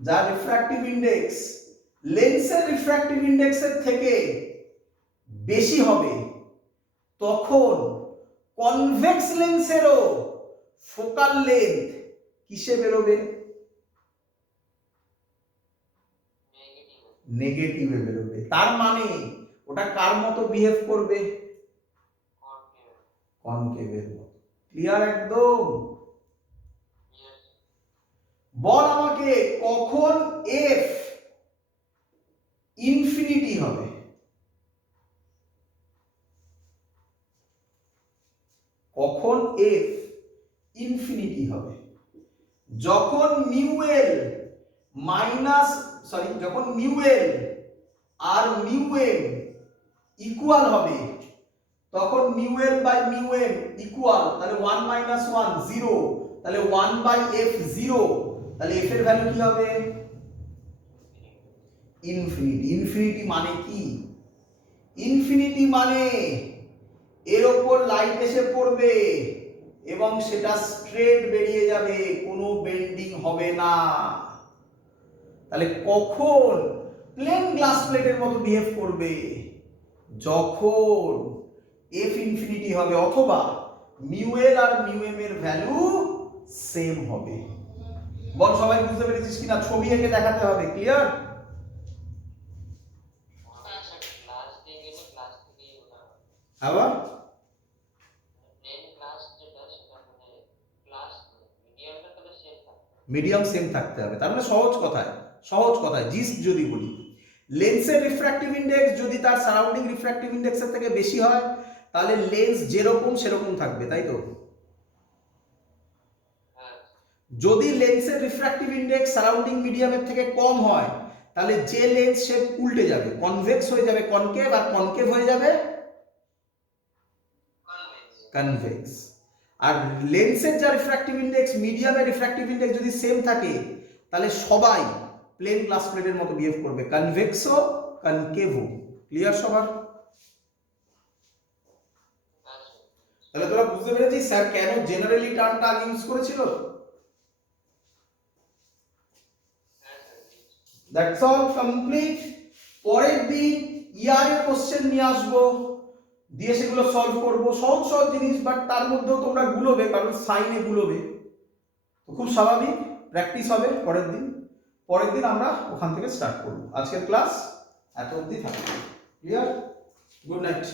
যার রিফ্র্যাক্টিভ ইন্ডেক্স লেন্সের রিফ্র্যাক্টিভ ইন্ডেক্সের থেকে বেশি হবে, তখন কনভেক্স লেন্সেরও ফোকাল লেন্থ কিসে বেরোবে? নেগেটিভে বেরোবে। তার মানে ওটা কার মতো বিহেভ করবে? কনকেভের মতো। ক্লিয়ার একদম? বল আমাকে কখন এফ ইনফিনিটি হবে? কখন এফ ইনফিনিটি হবে? যখন মিউ এল যখন মিউ এল আর মিউ এম ইকুয়াল হবে, তখন mu L by mu M equal, তাহলে 1 মাইনাস 1 0, তাহলে 1 বাই এফ 0, তাহলে এফ এর ভ্যালু কি হবে? ইনফিনিটি। ইনফিনিটি মানে কি? ইনফিনিটি মানে এর উপর লাইট এসে পড়বে এবং সেটা স্ট্রেট বেরিয়ে যাবে, কোনো বেন্ডিং হবে না। তাহলে কখন প্লেন গ্লাস প্লেটের মতো বিহেভ করবে? যখন এফ ইনফিনিটি হবে অথবা মিউ এল আর মিউ এম এর ভ্যালু সেম হবে। বল সবাই বুঝতে পেরেছিস কিনা? ছবি এঁকে দেখাতে হবে। ক্লিয়ার? আবার মিডিয়াম সেম থাকতে হবে। তার মানে সহজ কথায় জিস্ট যদি বলি, লেন্সের রিফ্র্যাক্টিভ ইন্ডেক্স যদি তার সারাউন্ডিং রিফ্র্যাক্টিভ ইন্ডেক্সের থেকে বেশি হয় তাহলে লেন্স যেরকম সেরকম থাকবে, তাই তো? যদি লেন্সের রিফ্র্যাক্টিভ ইন্ডেক্স সারাউন্ডিং মিডিয়ামের থেকে কম হয় তাহলে যে লেন্স সে উল্টে যাবে, কনভেক্স হয়ে যাবে কনকেভ, আর কনকেভ হয়ে যাবে কনভেক্স। আর লেন্সের যা রিফ্র্যাক্টিভ ইন্ডেক্স মিডিয়ামের রিফ্র্যাক্টিভ ইন্ডেক্স যদি সেম থাকে তাহলে সবাই প্লেন গ্লাস প্লেটের মতো বিহেভ করবে, কনভেক্সও কনকেভও। ক্লিয়ার সবার? তাহলে তোরা বুঝতে পেরেছিস স্যার কেন জেনারেলি টার্মটা আগে ইউজ করেছিল? That's all, complete. পরের দিন ইয়ারের কোশ্চেন নিয়ে আসবো, দিয়ে সেগুলো সলভ করব। সহজ জিনিস, বাট তার মধ্যেও তোমরা গুলোবে, কারণ সাইনে গুলোবে, তো খুব স্বাভাবিক, প্র্যাকটিস হবে। পরের দিন আমরা ওখান থেকে স্টার্ট করব। আজকের ক্লাস এত অবধি থাকবে। ক্লিয়ার? Good night.